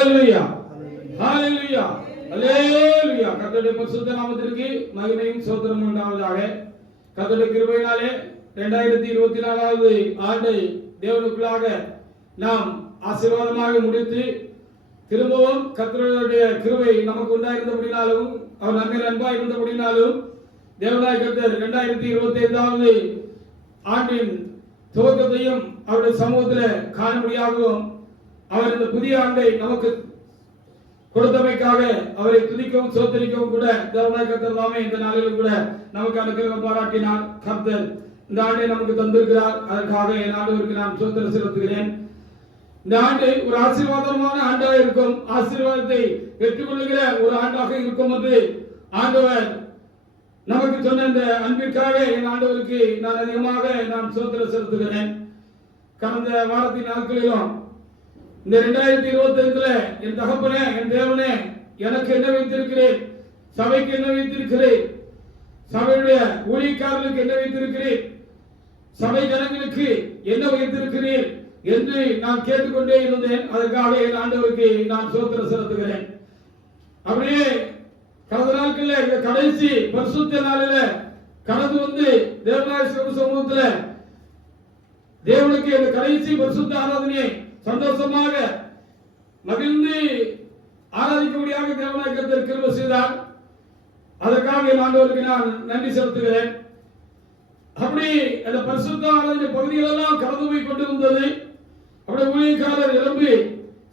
ஹalleluya ஹalleluya ஹalleluya. கர்த்தருடைய பரிசுத்த நாமத்திற்கு மகிமையும் ஸ்தோத்திரமும் உண்டாவதாக. கர்த்தருடைய கிருபையினாலே 2024வது ஆண்டை தேவனுக்குள்ளாக நாம் ஆசீர்வாதமாக முடித்து திரும்பவும் கர்த்தருடைய கிருபை நமக்கு உண்டாயிருந்தபடினாலும் அவர் நம்மில் அன்பாய் இருந்தபடினாலும் தேவனாய கர்த்தர் 2025வது ஆண்டின் துவக்கத்தையும் அவருடைய சமூகத்தில் காணும்படியாகவும் அவர் இந்த புதிய ஆண்டை நமக்கு கொடுத்தமைக்காக அவரை துதிக்கவும் சோதரிக்கவும் கூட தேவனாய கர்த்தர் தாமே இந்த நாளிலும் கூட நமக்கு அனுகிரகம் பாராட்டினார். கர்த்தர் இந்த ஆண்டை நமக்கு தந்திருக்கிறார். அதற்காக என் ஆண்டவருக்கு நான் சோதனை செலுத்துகிறேன். இந்த ஆண்டு ஒரு ஆசீர்வாதமான ஆண்டாக இருக்கும், ஆசீர்வாதத்தை பெற்றுக்கொள்ளுகிற ஒரு ஆண்டாக இருக்கும் என்று ஆண்டவர் நமக்கு சொன்ன இந்த அன்பிற்காக என் ஆண்டவருக்கு நான் அதிகமாக நான் சோதனை செலுத்துகிறேன். கடந்த வாரத்தின் நாட்களிலும் இந்த 2025ல என் தகப்பனே, என் தேவனே, எனக்கு என்ன வைத்திருக்கிறேன், சபைக்கு என்ன வைத்திருக்கிறேன், சபையுடைய ஊழியக்காரர்களுக்கு என்ன வைத்திருக்கிறேன், சபை ஜனங்களுக்கு என்ன வைத்திருக்கிறேன் என்று நான் கேட்டுக்கொண்டே இருந்தேன். அதற்காக என் ஆண்டவருக்கு நான் சோதனை செலுத்துகிறேன். அப்படியே கடந்த நாட்களில் இந்த கடைசி பரிசுத்த நாளில கடந்து வந்து தேவனாய சமூகத்துல தேவனுக்கு இந்த கடைசி பரிசுத்த ஆராதனையை சந்தோஷமாக மகிழ்ந்து ஆராதிக்கும்படியாக தேவனாய கர்த்தர் கிருபை செய்தார். அதற்காக என் ஆண்டவருக்கு நான் நன்றி செலுத்துகிறேன். அப்படி அந்த பரிசுத்த ஆராதனை பகுதிகள் எல்லாம் கடந்து போய் கொண்டிருந்தது. அப்படி ஊழியக்காரர் எழும்பி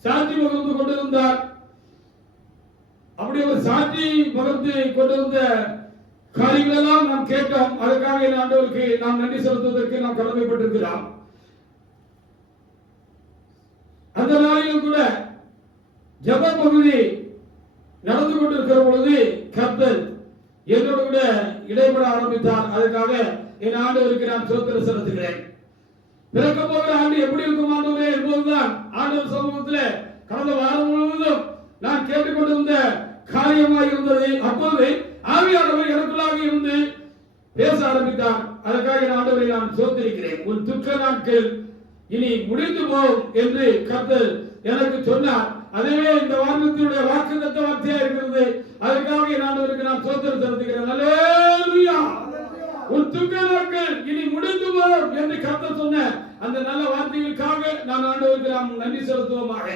சாட்சி பகிர்ந்து கொண்டிருந்தார். அப்படி ஒரு சாட்சி பகிர்ந்து கொண்டிருந்த காரியங்கள் எல்லாம் நாம் கேட்டோம். அதற்காக என் ஆண்டவருக்கு நாம் நன்றி செலுத்துவதற்கு நாம் கடமைப்பட்டிருக்கிறோம். அந்த நாளிலும் கூட ஜெப பகுதி நடந்து கொண்டிருக்கிற பொழுது கர்த்தர் என்னோடு கூட இடைப்பட ஆரம்பித்தார். அதற்காக என் ஆண்டவருக்கு நான் சோதனை செலுத்துகிறேன். பிறக்க போகிற ஆண்டு எப்படி இருக்கும் ஆண்டவரே என்பதுதான் ஆண்டவர் சமூகத்தில் கடந்த வாரம் முழுவதும் நான் கேட்டுக்கொண்டிருந்த காரியமாக இருந்தது. அப்போது ஆவியானவர் எனக்குள்ளாக இருந்து பேச ஆரம்பித்தார். அதற்காக என் ஆண்டவரை நான் சோதரிக்கிறேன். உன் துக்க நாட்கள் இனி முடிந்து போகும் என்று கர்த்தர் எனக்கு சொன்னார். அதுவே இந்த வார்த்தையுடைய வாக்குத்தத்த வார்த்தையா இருக்கிறது. அதற்காக என் ஆண்டவருக்கு நான் சோதனை செலுத்துகிறேன். அல்லேலூயா. உன் துக்க நாட்கள் இனி முடிந்து போகும் என்று கர்த்தர் சொன்ன அந்த நல்ல வார்த்தைகளுக்காக நான் ஆண்டவருக்கு நாம் நன்றி செலுத்துவோமாக.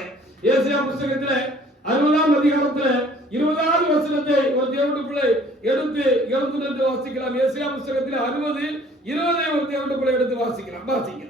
ஏசாயா புத்தகத்திலே 60ஆம் அதிகாரத்திலே 20வது வசனத்தை ஒரு தேவனுடைய பிள்ளை எடுத்து எழுந்து வாசிக்கலாம். ஏசாயா புத்தகத்திலே 60:20 ஒரு தேவனுடைய பிள்ளை எடுத்து வாசிக்கலாம். வாசிங்க.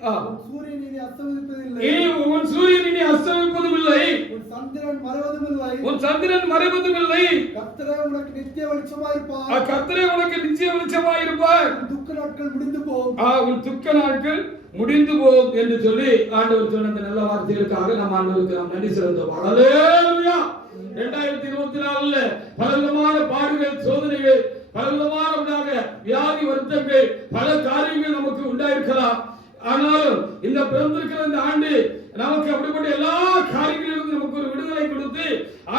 சூரியன் இனி அஸ்தமிப்பதில்லை, உன் சூரியன் இனி அஸ்தமிப்பதும் இல்லை, உன் சந்திரன் மறைவதும் இல்லை, உன் சந்திரன் மறைவதும் இல்லை. கர்த்தரே உனக்கு நித்திய வெளிச்சமாயிருப்பார், கர்த்தரே உனக்கு நித்திய வெளிச்சமாயிருப்பார். உன் துக்க நாட்கள் முடிந்து போகும், உன் துக்க நாட்கள் முடிந்து போகும் என்று சொல்லி ஆண்டவர் சொன்ன அந்த நல்ல வார்த்தைகளுக்காக நாம் ஆண்டவருக்கு நாம் நன்றி செலுத்துவோம். அல்லேலூயா. 2024ல பலவிதமான பாடுகள், சோதனைகள், பலவிதமான வியாதி வருத்தங்கள், பல காரியங்கள் நமக்கு உண்டாயிருக்கலாம். ஆனாலும் இந்த பிறந்திருக்கிற இந்த ஆண்டு நமக்கு அப்படிப்பட்ட எல்லா காரியங்களிலிருந்து நமக்கு ஒரு விடுதலை கொடுத்து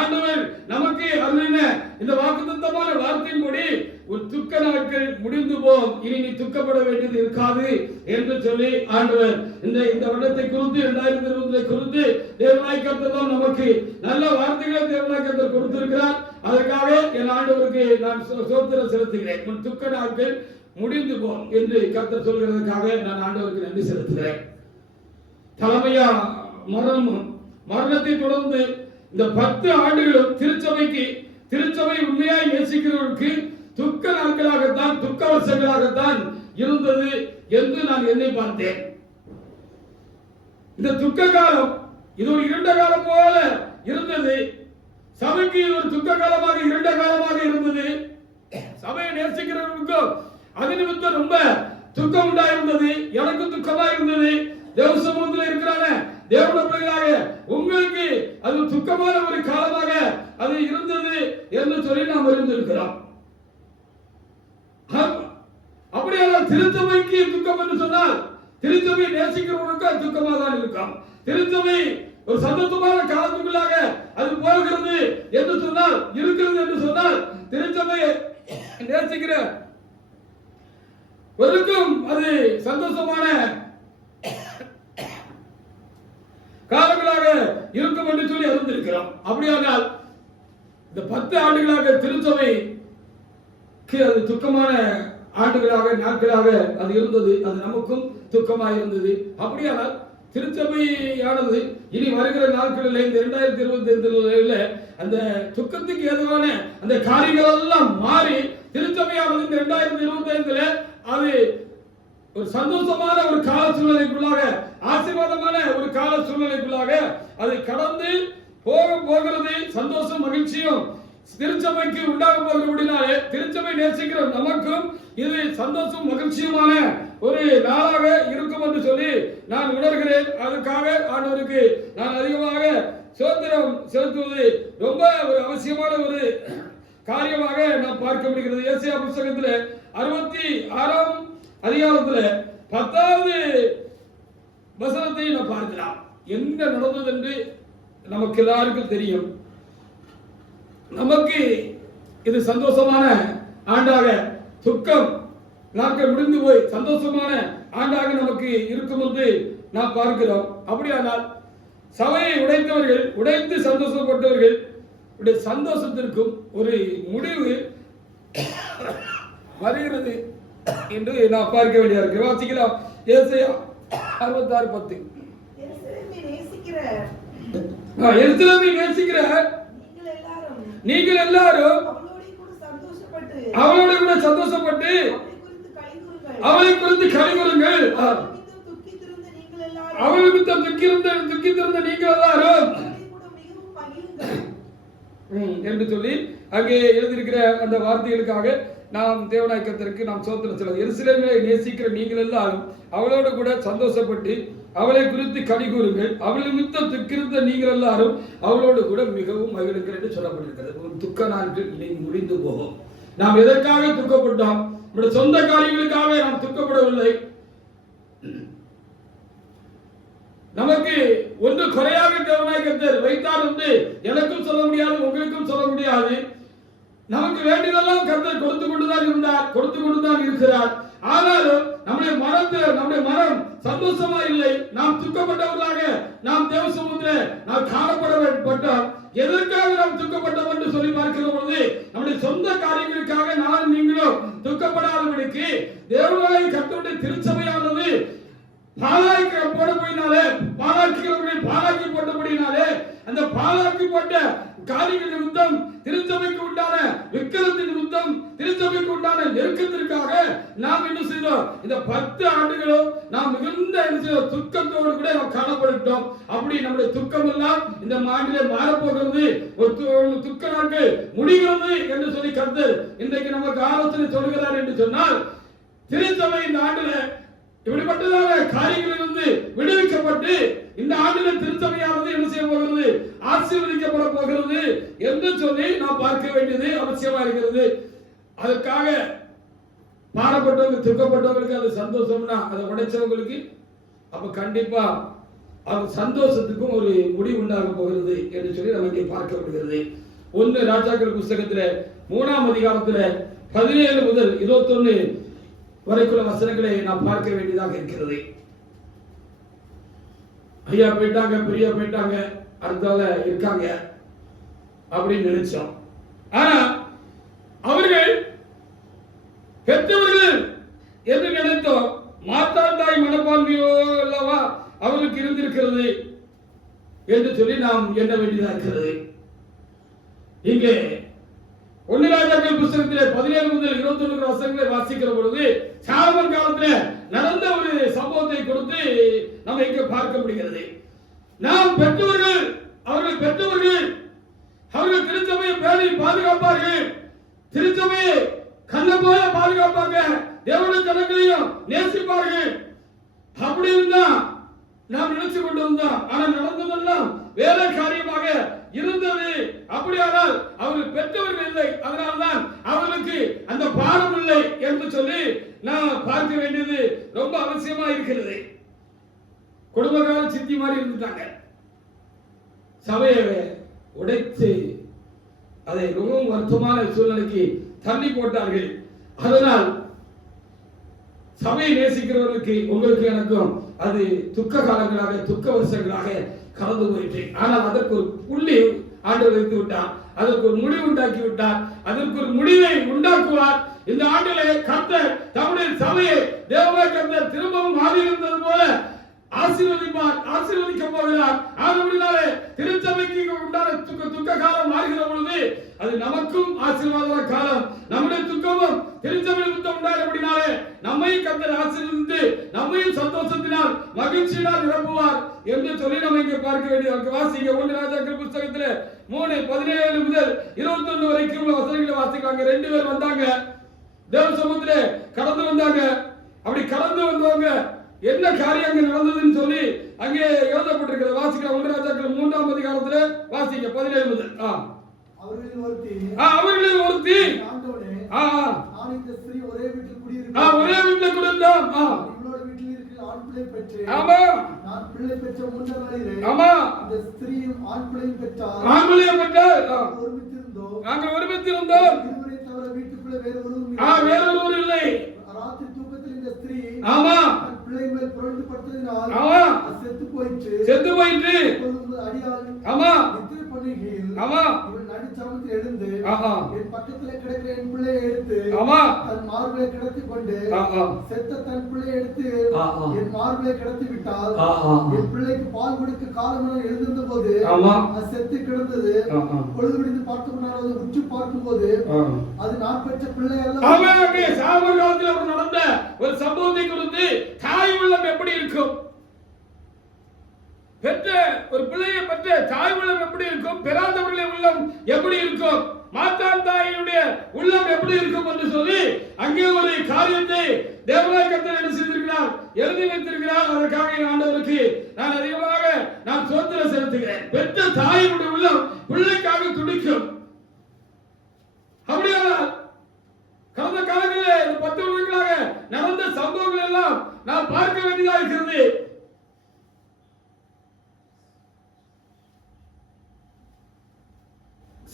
ஆண்டவர் நமக்கு அருளின இந்த வாக்குத்தத்தமான வார்த்தையின்படி ஒரு துக்க நாட்கள் முடிந்து போகும், இனி நீ துக்கப்பட வேண்டியது இருக்காது என்று சொல்லி ஆண்டவர் இந்த வருடத்தை குறித்து 2020 குறித்து தேவனாய கர்த்தர் நமக்கு நல்ல வார்த்தைகளை தேவனாய கர்த்தர் கொடுத்திருக்கிறார். அதற்காக என் ஆண்டவருக்கு நான் சோத்திரம் செலுத்துகிறேன். உன் துக்க நாட்கள் முடிந்து போகும் என்று கர்த்தர் சொல்கிறதுக்காக நான் ஆண்டவருக்கு நன்றி செலுத்துகிறேன். தலைமையா மரணத்தை தொடர்ந்து இந்த 10 ஆண்டுகளும் திருச்சபை உண்மையாய் நேசிக்கிறவர்களுக்கு துக்க நாட்களாகத்தான், துக்க வருஷங்களாகத்தான் இருந்தது என்று நான் எண்ணி பார்த்தேன். இந்த துக்க காலம் இது ஒரு இருண்ட காலம் போல இருந்தது. சபைக்கு இது ஒரு துக்க காலமாக, இருண்ட காலமாக இருந்தது. சபையை நேசிக்கிறவர்களுக்கும் அது நிமித்தம் ரொம்ப துக்கம் உண்டாயிருந்தது. எனக்கும் துக்கமா இருந்தது. தேவ சமூகத்தில் இருக்கிறான தேவனுடைய பிள்ளைகளாக உங்களுக்கு அது துக்கமான ஒரு காலமாக அது இருந்தது என்று சொல்லி நாம் அறிந்திருக்கிறோம். அப்படியானால் திருச்சபைக்கு துக்கம் என்று சொன்னால் திருச்சபை நேசிக்கிறவர்களுக்கு துக்கமாக தான் இருக்கும். திருச்சபை ஒரு சந்தோஷமான காலத்துக்குள்ளாக அது போகிறது என்று சொன்னால், இருக்கிறது என்று சொன்னால், திருச்சபையை நேசிக்கிற ஒருக்கும் அது சந்தோஷமான காலங்களாக இருக்கும் துக்கம் என்று சொல்லி அறிந்திருக்கிறோம். அப்படியானால் இந்த 10 ஆண்டுகளாக திருச்சபைக்கு அது துக்கமான ஆண்டுகளாக நாட்களாக அது இருந்தது. அது நமக்கும் துக்கமாக இருந்தது. அப்படியானால் திருச்சபையானது இனி வருகிற நாட்களில் இந்த 2025 அந்த துக்கத்துக்கு ஏதுவான அந்த காரியங்கள் எல்லாம் மாறி திருச்சபையானது இந்த 2025 அது ஒரு சந்தோஷமான ஒரு கால சூழ்நிலைக்குள்ளாக, ஆசீர்வாதமான ஒரு கால சூழ்நிலைக்குள்ளாக அதை கடந்து போகிறது. சந்தோஷம் மகிழ்ச்சியும் திருச்சபைக்கு உண்டாக போகிறபடினாலே திருச்சபை நேசிக்கிற நமக்கும் இது சந்தோஷம் மகிழ்ச்சியுமான ஒரு நாளாக இருக்கும் என்று சொல்லி நான் உணர்கிறேன். அதுக்காக ஆண்டவருக்கு நான் அதிகமாக ஸ்தோத்திரம் செலுத்துவது ரொம்ப ஒரு அவசியமான ஒரு காரியமாக நாம் பார்க்க முடிகிறது. ஏசாயா புத்தகத்தில் 66ஆம் அதிகாரத்தில் 10வது வசனத்தை நாம் பார்க்கலாம். என்ன நடந்தது என்று நமக்கு எல்லாருக்கும் தெரியும். நமக்கு இது சந்தோஷமான ஆண்டாக, துக்கம் நாட்கள் முடிந்து போய் சந்தோஷமான ஆண்டாக நமக்கு இருக்கும் என்று நாம் பார்க்கிறோம். அப்படியானால் சபையை உடைத்தவர்கள், உடைத்து சந்தோஷப்பட்டவர்கள் சந்தோஷத்திற்கும் ஒரு முடிவு வருகிறது என்று நாம் பார்க்க வேண்டியது இருக்கு. வாசிக்கலாம். ஏசாயா 66:10. எருசலேமை நேசிக்கிற நீங்கள் எல்லாரும் அவளோடு கூட சந்தோஷப்பட்டு அவளை குறித்து களிகூருங்கள். அவள் நிமித்தம் துக்கித்திருந்த நீங்கள் எல்லாரும் என்று சொல்லி அங்கே எழுதியிருக்கிற அந்த வார்த்தைகளுக்காக நாம் தேவனாய் கர்த்தருக்கு நாம் ஸ்தோத்திரம் சொல்லுவோம். எருசலேமை நேசிக்கிற நீங்கள் எல்லாரும் அவளோடு கூட சந்தோஷப்பட்டு அவளை குறித்து களிகூருங்கள். அவள் நிமித்தம் துக்கிருந்த நீங்கள் எல்லாரும் அவளோடு கூட மிகவும் மகிழுங்கள் என்று சொல்லப்பட்டிருக்கிறது. ஒரு துக்க நாட்கள் இனி முடிந்து போகும். நாம் எதற்காக துக்கப்பட்டோம்? நம்முடைய சொந்த காரியங்களுக்காக நாம் துக்கப்படவில்லை. நமக்கு ஒன்று குறையாக தேவனாய் கர்த்தர் வைத்தார் என்று எனக்கும் சொல்ல முடியாது, உங்களுக்கும் சொல்ல முடியாது. நமக்கு வேண்டியதெல்லாம் கர்த்தர் கொடுத்து கொண்டுதான் இருந்தார், கொடுத்து கொண்டுதான் இருக்கிறார். ஆனாலும் நம்முடைய மனம் சந்தோஷமா இல்லை. நாம் துக்கப்பட்டவர்களாக நாம் தேவ சமூகத்தில் நாம் காணப்படப்பட்டோம். எதற்காக நாம் துக்கப்பட்டோம் என்று சொல்லி பார்க்கிற பொழுது நம்முடைய சொந்த காரியங்களுக்காக நான் நீங்களும் துக்கப்படாதபடிக்கு தேவனாய் கர்த்தருடைய திருச்சபையானது பாலாக்கி போட்டபடினாலே அந்த பாலாக்கி போட்ட காரியங்கள் நிமித்தம், திருச்சபைக்கு உண்டான விக்கிரத்தின் நிமித்தம், திருச்சபைக்கு உண்டான நெருக்கத்திற்காக நாம் என்ன செய்தோம்? இந்த 10 ஆண்டுகளும் நாம் மிகுந்த துக்கத்தோடு கூட நாம் காணப்பட்டோம். அப்படி நம்முடைய துக்கம் எல்லாம் இந்த ஆண்டிலே மாறப்போகிறது. ஒரு துக்க நாட்கள் முடிகிறது என்று சொல்லி கர்த்தர் இன்றைக்கு நமக்கு ஆலோசனை சொல்கிறார் என்று சொன்னால், திருச்சபை இந்த ஆண்டில் இப்படிப்பட்டதான காரியங்களிலிருந்து விடுவிக்கப்பட்டு இந்த ஆண்டில் திருச்சபையானது என்ன செய்ய போகிறது? ஆசீர்வதிக்கப்பட போகிறது என்று சொல்லி நாம் பார்க்க வேண்டியது அவசியமா இருக்கிறது. அதற்காக பாடப்பட்டவங்க, துக்கப்பட்டவங்களுக்கு அது சந்தோஷம்னா அதை உடைச்சவங்களுக்கு அப்ப கண்டிப்பா அது சந்தோஷத்துக்கும் ஒரு முடிவு உண்டாக போகிறது என்று சொல்லி நமக்கு பார்க்கப்படுகிறது. 1 ராஜாக்கள் புத்தகத்தில் 3ஆம் அதிகாரத்தில் 17 முதல் 21 வரைக்குள்ள வசனங்களை நாம் பார்க்க வேண்டியதாக இருக்கிறது. ஐயா போயிட்டாங்க, பெரியா போயிட்டாங்க, அடுத்தால இருக்காங்க அப்படின்னு நினைச்சோம். ஆனா அவர்கள் பெற்றவர்கள் என்று நினைத்தோம். மாத்தாண்டாய் மனப்பான்மையோ அல்லவா அவர்களுக்கு இருந்திருக்கிறது என்று சொல்லி நாம் எண்ண வேண்டியதாக இருக்கிறது. இங்கே 1 ராஜாக்கள் புத்தகத்திலே 17 முதல் 21 வசனங்களை வாசிக்கிற பொழுது சாலமோன் காலத்தில் நடந்த ஒரு சம்பவத்தை கொடுத்து நம்ம இங்கே பார்க்க முடிகிறது. நாம் பெற்றவர்கள், அவர்கள் திருச்சபையை பேணி பாதுகாப்பார்கள், திருச்சபையை கண்ண போல பாதுகாப்பாங்க, தேவனுடைய ஜனங்களையும் நேசிப்பார்கள். அப்படி இருந்தா நாம் நினைச்சு கொண்டு வந்தோம். ஆனா நடந்ததெல்லாம் வேற காரியமாக இருந்தது. அப்படியானால் அவர்கள் பெற்றவர்கள் இல்லை, அதனால்தான் அவர்களுக்கு அந்த பாடம் இல்லை என்று சொல்லி நாம் பார்க்க வேண்டியது ரொம்ப அவசியமா இருக்கிறது. குடும்பக்கார சித்தி மாதிரி இருந்துட்டாங்க. சபையை உடைத்து அதை ரொம்பவும் வருத்தமான சூழ்நிலைக்கு தள்ளி போட்டார்கள். அதனால் சபையை நேசிக்கிறவர்களுக்கு, உங்களுக்கு எனக்கும் அது துக்க காலங்களாக துக்க வருஷங்களாக கடந்து போயிற்று. ஆனால் அதற்கு ஒரு புள்ளி ஆண்டவர் வைத்து விட்டார். அதற்கு ஒரு முடிவு உண்டாக்கி விட்டார். அதற்கு ஒரு முடிவை உண்டாக்குவார். இந்த ஆண்டிலே கர்த்தர் தம்முடைய சபையை தேவனாகிய கர்த்தர் திரும்பவும் ஆதியிருந்தது போல ஆசீர்வதிப்பார், ஆசீர்வதிக்க போகிறார். ஆனபடினாலே திருச்சபைக்கு உண்டான துக்க காலம் மாறுகிற பொழுது அது நமக்கும் ஆசீர்வாத காலம். நம்முடைய துக்கமும் திருச்சபையில் உண்டானபடினாலே நம்மையும் கர்த்தர் ஆசீர்வதித்து நம்மையும் சந்தோஷத்தினால் மகிழ்ச்சியினால் நிரப்புவார் என்று சொல்லி நம்ம இங்கே பார்க்க வேண்டிய வாசிங்க. 1 ராஜாக்கள் புத்தகத்தில் 3:17 முதல் 21 வரைக்கும் உள்ள வசனங்களை வாசிக்கிறாங்க. 2 பேர் வந்தாங்க, தேவ சமூகத்திலே கடந்து வந்தாங்க. அப்படி கடந்து வந்தவங்க என்ன காரியம் அங்க நடந்ததுன்னு சொல்லி அங்கே எழுதப்பட்டிருக்கிறது. வாசிக்கலாம். 1 ராஜாக்கள் 3ஆம் அதிகாரத்துல வாசிங்க 17 முதல். அவர்களில் ஒருத்தி ஆண்டவனே, நான் இந்த ஸ்திரீ ஒரே வீட்டில் குடியிருக்கிறேன். ஒரே வீட்டில் குடியிருந்தோம். இவளோட வீட்டில் இருக்கிற ஆண் பிள்ளை பெற்றேன். ஆமா, நான் பிள்ளை பெற்ற முன்ன நாளிலே ஆமா, இந்த ஸ்திரீயும் ஆண் பிள்ளையும் பெற்றார். ஆண் பிள்ளையை பெற்றார். நாங்கள் ஒருமித்திருந்தோம். இருவரை தவிர வீட்டுக்குள்ள வேறு ஒருவரும் வேறொருவர் இல்லை. ராத்திரி தூக்கத்தில் இந்த ஸ்திரீ ஆமா பிள்ளை மேல் புரண்டு படுத்ததினால் ஆமா செத்து போயிற்று. அடியால் ஆமா நித்திரை பண்ணுகையில் ஆமா இவள் நடுச்சாமத்தில் எழுந்து ஆஹா என் பக்கத்திலே கிடக்கிற என் பிள்ளையை எடுத்து ஆமா தன் மார்பிலே கிடத்தி கொண்டு செத்த தன் பிள்ளையை எடுத்து என் மார்பிலே கிடத்தி விட்டால் என் பிள்ளைக்கு பால் கொடுக்க காலமென எழுந்திருந்த போது அது செத்து கிடந்தது. பொழுது விடிந்து பார்த்து உற்று பார்க்கும் போது அது நான் பெற்ற பிள்ளை அல்ல. சாமர் காலத்தில் அவர் நடந்த ஒரு சம்பவத்தை குறித்து தாய் உள்ளம் எப்படி இருக்கும், பெற்ற ஒரு பிள்ளையை பெற்ற தாய் உள்ளம் எப்படி இருக்கும், பெறாதவர்களுடைய உள்ளம் எப்படி இருக்கும், மாற்றான் தாயினுடைய உள்ளம் எப்படி இருக்கும் என்று சொல்லி அங்கே ஒரு காரியத்தை தேவனாகிய கர்த்தர் என்ன செய்திருக்கிறார், எழுதி வைத்திருக்கிறார். அதற்காக ஆண்டவருக்கு நான் அதிகமாக நான் ஸ்தோத்திரம் செலுத்துகிறேன். பெற்ற தாயினுடைய உள்ளம் பிள்ளைக்காக துடிக்கும். அப்படியானால் கடந்த காலங்களில் 10 வருடங்களாக நடந்த சம்பவங்கள் எல்லாம் நாம் பார்க்க வேண்டியதாக இருக்கிறது.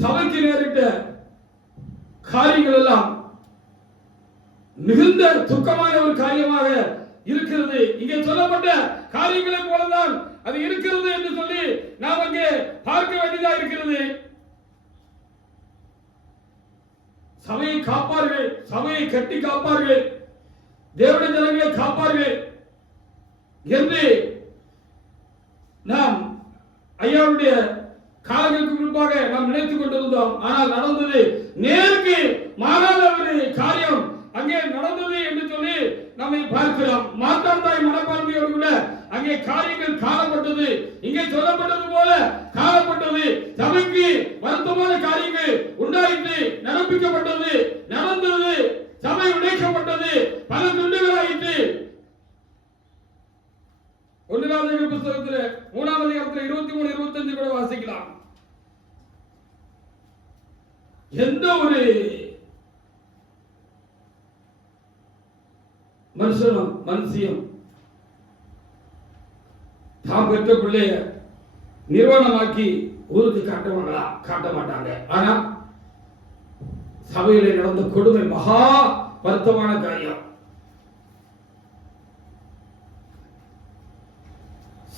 சபைக்கு நேரிட்ட காரியங்கள் எல்லாம் மிகுந்த துக்கமான ஒரு காரியமாக இருக்கிறது. இங்கே சொல்லப்பட்ட காரியங்களை போலதான் அது இருக்கிறது என்று சொல்லி நாம் அங்கே பார்க்க வேண்டியதாக இருக்கிறது. சபையை காப்பார்கள், சபையை கட்டி காப்பார்கள், தேவனுடைய ஜனங்களை காப்பார்கள் என்று நாம் ஐயாவுடைய காலங்களுக்கு முன்பாக நாம் நினைத்துக் கொண்டிருந்தோம். ஆனால் நடந்தது நேருக்கு மாறாத ஒரு காரியம் அங்கே நடந்தது என்று சொல்லி நம்மை பார்க்கிறோம். மாற்றாந்தாய் மனப்பான்மையோடு கூட அங்கே காரியங்கள் காணப்பட்டது. இங்கே சொல்லப்பட்டது போல காணப்பட்டது. சபைக்கு வருத்தமான காரியங்கள் உண்டாயிற்று, நடப்பிக்கப்பட்டது, நடந்தது, சபை உடைக்கப்பட்டது, பல துண்டுகளாயிற்று. 1 ராஜாக்கள் புத்தகத்தில் 3ஆம் அதிகாரத்தில் 23, 25 கூட வாசிக்கலாம். எந்த ஒரு மனுஷியம் தாம் பெற்ற பிள்ளைய நிர்வாணமாக்கி ஊருக்கு காட்டுவாங்களா? காட்ட மாட்டாங்க. ஆனா சபையிலே நடந்த கொடுமை மகா வருத்தமான காரியம்.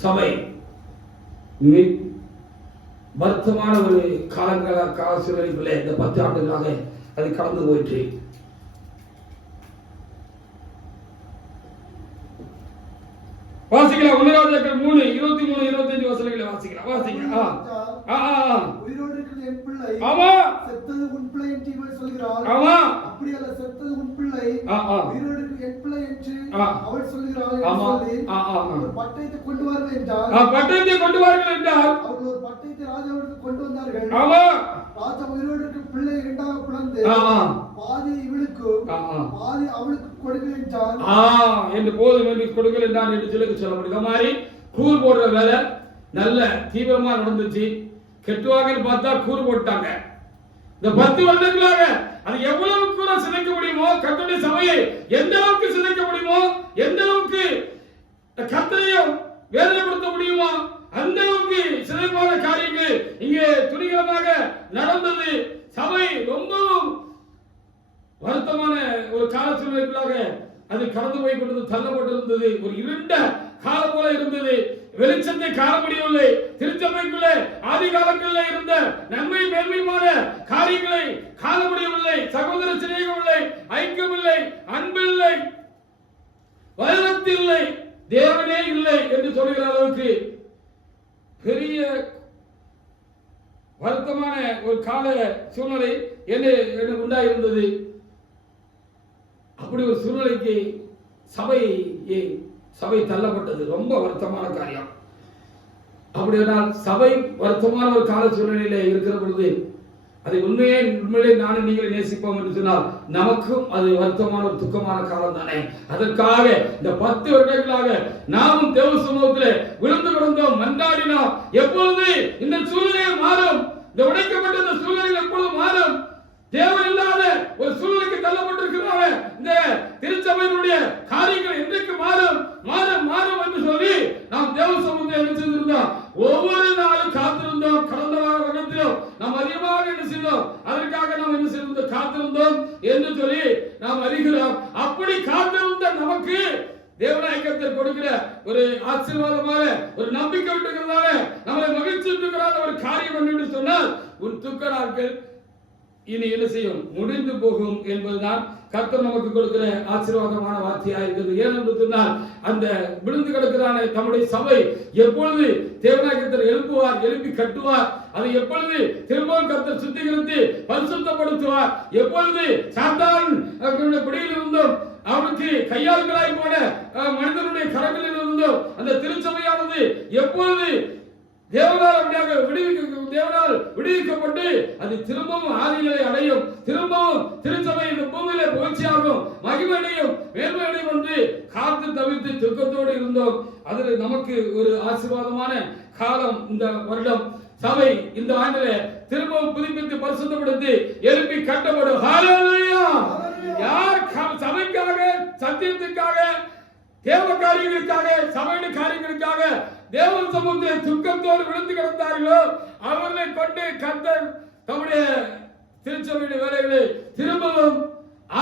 சபை வருத்தமான ஒரு கால சூழலுக்குள்ளே இந்த 10 ஆண்டுகளாக அது கடந்து போயிற்று. வாசிக்கலாம். 1 ராஜாக்கள் 3, 23, 25 வசனங்களை வாசிக்கலாம். வாசிங்க. உயிரோடு இருக்கிறது என் பிள்ளை, ஆமா, செத்தது உன் பிள்ளை என்று இவள் சொல்கிறாள். ஆமா, அப்படி அல்ல, செத்தது உன் பிள்ளை, உயிரோடு இருக்கிறது என் பிள்ளை என்று அவள் சொல்கிறாள் என்று சொல்லி ஒரு பட்டயத்தை கொண்டு வாருங்கள் என்றால், பட்டயத்தை கொண்டு வாருங்கள் என்றால் அவர்கள் ஒரு பட்டயத்தை ராஜாவிற்கு கொண்டு வந்தார்கள். ஆமா, ராஜா உயிரோடு இருக்கிற பிள்ளை இரண்டாக பிளந்து பாதி இவளுக்கும் பாதி அவளுக்கு கொடுங்கள் என்றால் என்று போதும் என்று கொடுங்கள் என்றான் என்று சொல்லப்படுது. இந்த மாதிரி கூர் போடுற வேலை நல்ல தீவிரமா நடந்துச்சு. கெட்டுவாங்கன்னு பார்த்தா கூறு போட்டாங்க. இந்த 10 வருடங்களாக அது எவ்வளவு கூட சிதைக்க முடியுமோ, கர்த்தருடைய சபையை எந்த அளவுக்கு சிதைக்க முடியுமோ, எந்த அளவுக்கு கர்த்தரையும் வேதனைப்படுத்த முடியுமோ அந்த அளவுக்கு சிதைப்பான காரியங்கள் இங்கே துணிகரமாக நடந்தது. சபை ரொம்பவும் வருத்தமான ஒரு கால சூழ்நிலைகளாக அது கடந்து போய் கொண்டது, தள்ளப்பட்டிருந்தது. ஒரு இருண்ட காலம் போல இருந்தது. வெளிச்சத்தை காண முடியவில்லை. திருச்சபைக்குள்ளே ஆதி காலங்களில் இருந்த நன்மை மேன்மையான காரியங்களை காண முடியவில்லை. சகோதர சிநேகம் இல்லை, ஐக்கியம் இல்லை, அன்பு இல்லை, வல்லத்து இல்லை, தேவனே இல்லை என்று சொல்கிற அளவுக்கு பெரிய வருத்தமான ஒரு கால சூழ்நிலை என்ன உண்டாயிருந்தது. அப்படி ஒரு சூழ்நிலைக்கு சபை தள்ளப்பட்டது. ரொம்ப வருத்தமான காரியம். அப்படியானால் சபை வருத்தமான ஒரு கால சூழ்நிலையில இருக்கிற பொழுது அதை உண்மையிலே நானும் நீங்களே நேசிப்போம் என்று சொன்னால் நமக்கும் அது வருத்தமான ஒரு துக்கமான காலம் தானே. அதற்காக இந்த 10 வருடங்களாக நாமும் தேவ சமூகத்திலே விழுந்து கிடந்தோம், மன்றாடினோம். எப்பொழுது இந்த சூழ்நிலை மாறும், இந்த உடைக்கப்பட்ட இந்த சூழ்நிலை எப்பொழுது மாறும், தேவன் இல்லாத ஒரு சூழ்நிலைக்கு தள்ளப்பட்டிருக்கிறாங்க, இந்த திருச்சபையினுடைய காரியங்கள் என்றைக்கு மாறும் மாறும் மாறும் என்று சொல்லி நாம் தேவ சமூகத்தை என்ன செய்திருந்தோம், ஒவ்வொரு நாளும் காத்திருந்தோம். கடந்த வருடத்திலும் நாம் அதிகமாக என்ன செய்தோம், அதற்காக நாம் என்ன செய்திருந்தோம், காத்திருந்தோம் என்று சொல்லி நாம் அறிகிறோம். அப்படி காத்திருந்த நமக்கு தேவநாயகத்தில் கொடுக்கிற ஒரு ஆசீர்வாதமாக ஒரு நம்பிக்கை விட்டுக்கிறதால நம்மளை மகிழ்ச்சி ஒரு காரியம் என்று சொன்னால் உன் துக்க நாட்கள் இனி என்ன செய்யும், முடிந்து போகும் என்பதுதான் கர்த்தர் நமக்கு கொடுக்கிற ஆசீர்வாதமான வார்த்தையாக இருக்கிறது. ஏனென்று சொன்னால் அந்த விழுந்து கிடக்கிறான தம்முடைய சபை எப்பொழுது தேவநாயகத்தில் எழுப்புவார், எழுப்பி கட்டுவார், அதை எப்பொழுது திரும்பவும் கர்த்தர் சுத்திகரித்து பரிசுத்தப்படுத்துவார், எப்பொழுது சாத்தான் பிடியில் இருந்தும் அவனுக்கு கையாள்களாய் போன மனிதனுடைய கரங்களில் இருந்தும் அந்த திருச்சபையானது எப்பொழுது தேவனால் விடுவிக்கப்பட்டு அது திரும்பவும் ஆதிநிலை அடையும், திரும்பவும் திருச்சபை இந்த பூமியில புகழ்ச்சியாகும், மகிமையடையும், மேன்மையடையும் என்று காத்து தவிர்த்து துக்கத்தோடு இருந்தோம். அதில் நமக்கு ஒரு ஆசீர்வாதமான காலம் இந்த வருடம். சபை இந்த ஆண்டிலே திரும்பவும் புதுப்பித்து பரிசுத்தப்படுத்தி எழுப்பி கட்டப்படும். ஹல்லேலூயா! யார் சபைக்காக, சத்தியத்துக்காக, தேவ காரியங்களுக்காக, சபையின் காரியங்களுக்காக தேவ சமூகத்தை துக்கத்தோடு விழுந்து கிடந்தார்களோ அவர்களை கொண்டு கர்த்தர் தம்முடைய திருச்சபையுடைய வேலைகளை திரும்பவும்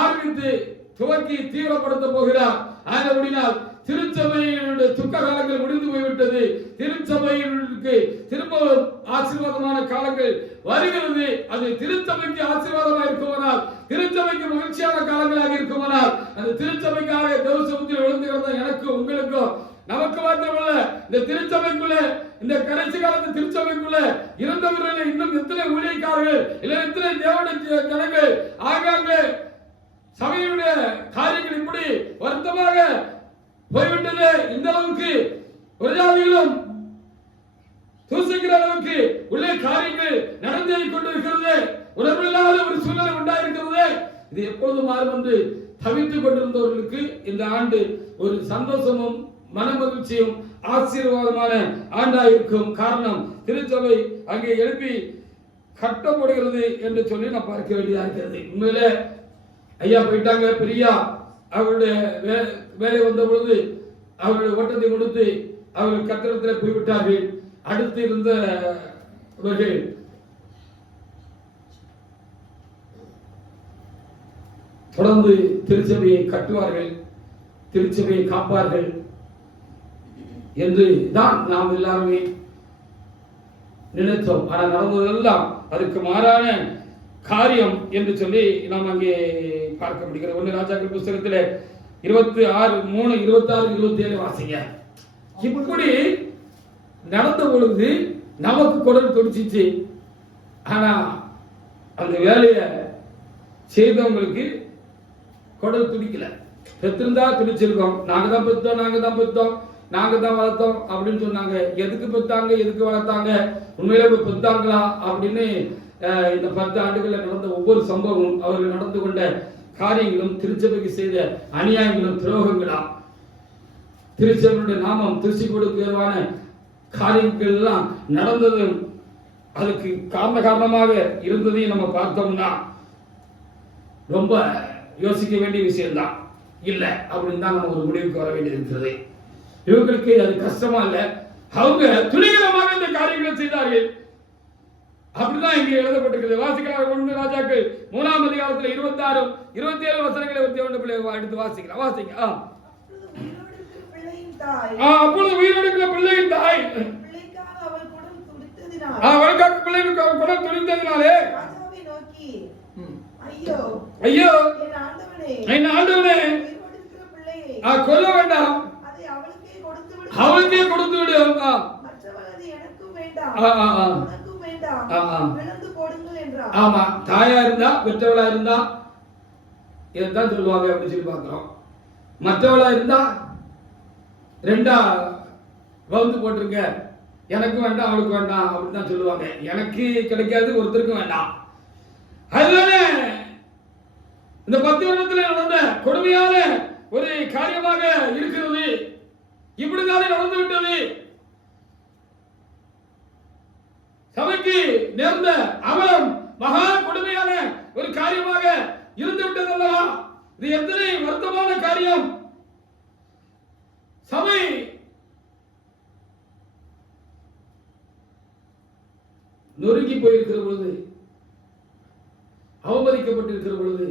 ஆரம்பித்து துவக்கி தீவிரப்படுத்த போகிறார். ஆனபடியால் திருச்சபையினுடைய துக்க காலங்கள் முடிந்து போய்விட்டது. திருச்சபையிற்கு திரும்பவும் ஆசீர்வாதமான காலங்கள் வருகிறது. அது திருச்சபைக்கு ஆசீர்வாதமாக இருக்குமானால், திருச்சபைக்கு மகிழ்ச்சியான காலங்களாக இருக்குமானால், அந்த திருச்சபைக்காக தேவ சமூகத்தில் விழுந்து கிடந்த எனக்கு உங்களுக்கும் நமக்கு மாத்திரமல்ல இந்த திருச்சபைக்குள்ள இந்த கடைசி காலத்து திருச்சபைக்குள்ள இருந்தவர்கள் இன்னும் எத்தனை ஊழியக்காரர்கள் இல்ல எத்தனை தேவனுடைய ஜனங்கள் ஆகாங்க சபையுடைய காரியங்கள் இப்படி வருத்தமாக போய்விட்டது. இந்த அளவுக்கு ஒரு ஜாதிகளும் தூசிக்கிற அளவுக்கு உள்ளே காரியங்கள் நடந்தேறி கொண்டிருக்கிறது. உணர்வில்லாத ஒரு சூழ்நிலை உண்டாயிருக்கிறது. இது எப்பொழுது மாறும் என்று தவித்துக் கொண்டிருந்தவர்களுக்கு இந்த ஆண்டு ஒரு சந்தோஷமும் மன மகிழ்ச்சியும் ஆசீர்வாதமான ஆண்டாயிருக்கும். காரணம் திருச்சபை அங்கே எழுப்பி கட்டப்படுகிறது என்று சொல்லி நான் பார்க்க வேண்டியதா இருக்கிறது. உண்மையிலே ஐயா போயிட்டாங்க, பெரியா அவருடைய வேலை வந்த பொழுது அவருடைய ஓட்டத்தை முடித்து அவர்கள் கட்டடத்தில் போய்விட்டார்கள். அடுத்து இருந்தவர்கள் தொடர்ந்து திருச்சபையை கட்டுவார்கள், திருச்சபையை காப்பார்கள் என்று தான் நாம் எல்லாருமே நினைத்தோம். ஆனால் நடந்ததெல்லாம் அதுக்கு மாறான காரியம் என்று சொல்லி நாம் அங்கே பார்க்க முடிகிறது. 1 ராஜாக்கள் புஸ்தகத்தில் 26:3-26-27 வாசிங்க. இப்படி நடந்த பொழுது நமக்கு குடல் துடிச்சிச்சு. ஆனா அந்த வேலையை செய்தவங்களுக்கு குடல் துடிக்கல. பெற்றிருந்தா துடிச்சிருக்கோம். நாங்க தான் பெற்றோம், நாங்க தான் வளர்த்தோம் அப்படின்னு சொன்னாங்க. எதுக்கு பெற்றாங்க, எதுக்கு வளர்த்தாங்க, உண்மையிலே பெற்றாங்களா அப்படின்னு இந்த 10 ஆண்டுகளில் நடந்த ஒவ்வொரு சம்பவமும் அவர்கள் நடந்து கொண்ட காரியங்களும் திருச்சபைக்கு செய்த அநியாயங்களும் துரோகங்களா, திருச்சபையுடைய நாமம் திருச்சி கொடுக்கிறவான காரியங்கள் எல்லாம் நடந்ததும் அதுக்கு காரணமாக இருந்ததையும் நம்ம பார்த்தோம்னா ரொம்ப யோசிக்க வேண்டிய விஷயம்தான். இல்லை அப்படின்னு தான் நம்ம ஒரு முடிவுக்கு வர வேண்டியது இருக்கிறது. இவங்களுக்கு அது கஷ்டமா இல்லை, அவங்க துணிகரமாக இந்த காரியங்களை செய்தார்கள். அப்படிதான் இங்கே எழுதப்பட்டிருக்கிறது. வாசிக்கலாம். 1 ராஜாக்கள் 3ஆம் அதிகாரத்தில் 26-27 வசனங்களை எடுத்து வாசிக்கலாம். வாசிங்க. தாய் அப்பொழுது உயிரோடு பிள்ளையின் தாய் பிள்ளைக்காக அவள் குடல் துடித்ததினால் அவளுக்காக பிள்ளைகளுக்கு குடல் துடித்ததினாலே ராஜாவை நோக்கி ஐயோ ஐயோ என் ஆண்டவனே உயிரோடு இருக்கிற பிள்ளையை கொல்ல வேண்டாம், அதை அவளுக்கே கொடுத்து விடு. மற்றவள் அது எனக்கும் வேண்டாம் உனக்கும் வேண்டாம் விழுந்து போடுங்கள் என்றார். ஆமா, தாயா இருந்தா பெற்றவளா இருந்தா இதைத்தான் சொல்லுவாங்க அப்படின்னு சொல்லி பார்க்கிறோம். மற்றவளா இருந்தா ரெண்டா வகுந்து போட்டிருங்க, எனக்கு வேண்டாம் அவளுக்கு வேண்டாம் அப்படின்னு தான் சொல்லுவாங்க. எனக்கு கிடைக்காது, ஒருத்தருக்கும் வேண்டாம். அதுதான இந்த 10 வருடத்தில் நடந்த கொடுமையான ஒரு காரியமாக இருக்கிறது. இப்படிதானே நடந்து விட்டது. சபைக்கு நேர்ந்த அவலம் மகா கொடுமையான ஒரு காரியமாக இருந்து விட்டது அல்லவா? இது எத்தனை வருத்தமான காரியம். சபை நொறுங்கி போயிருக்கிற பொழுது, அவமதிக்கப்பட்டிருக்கிற பொழுது,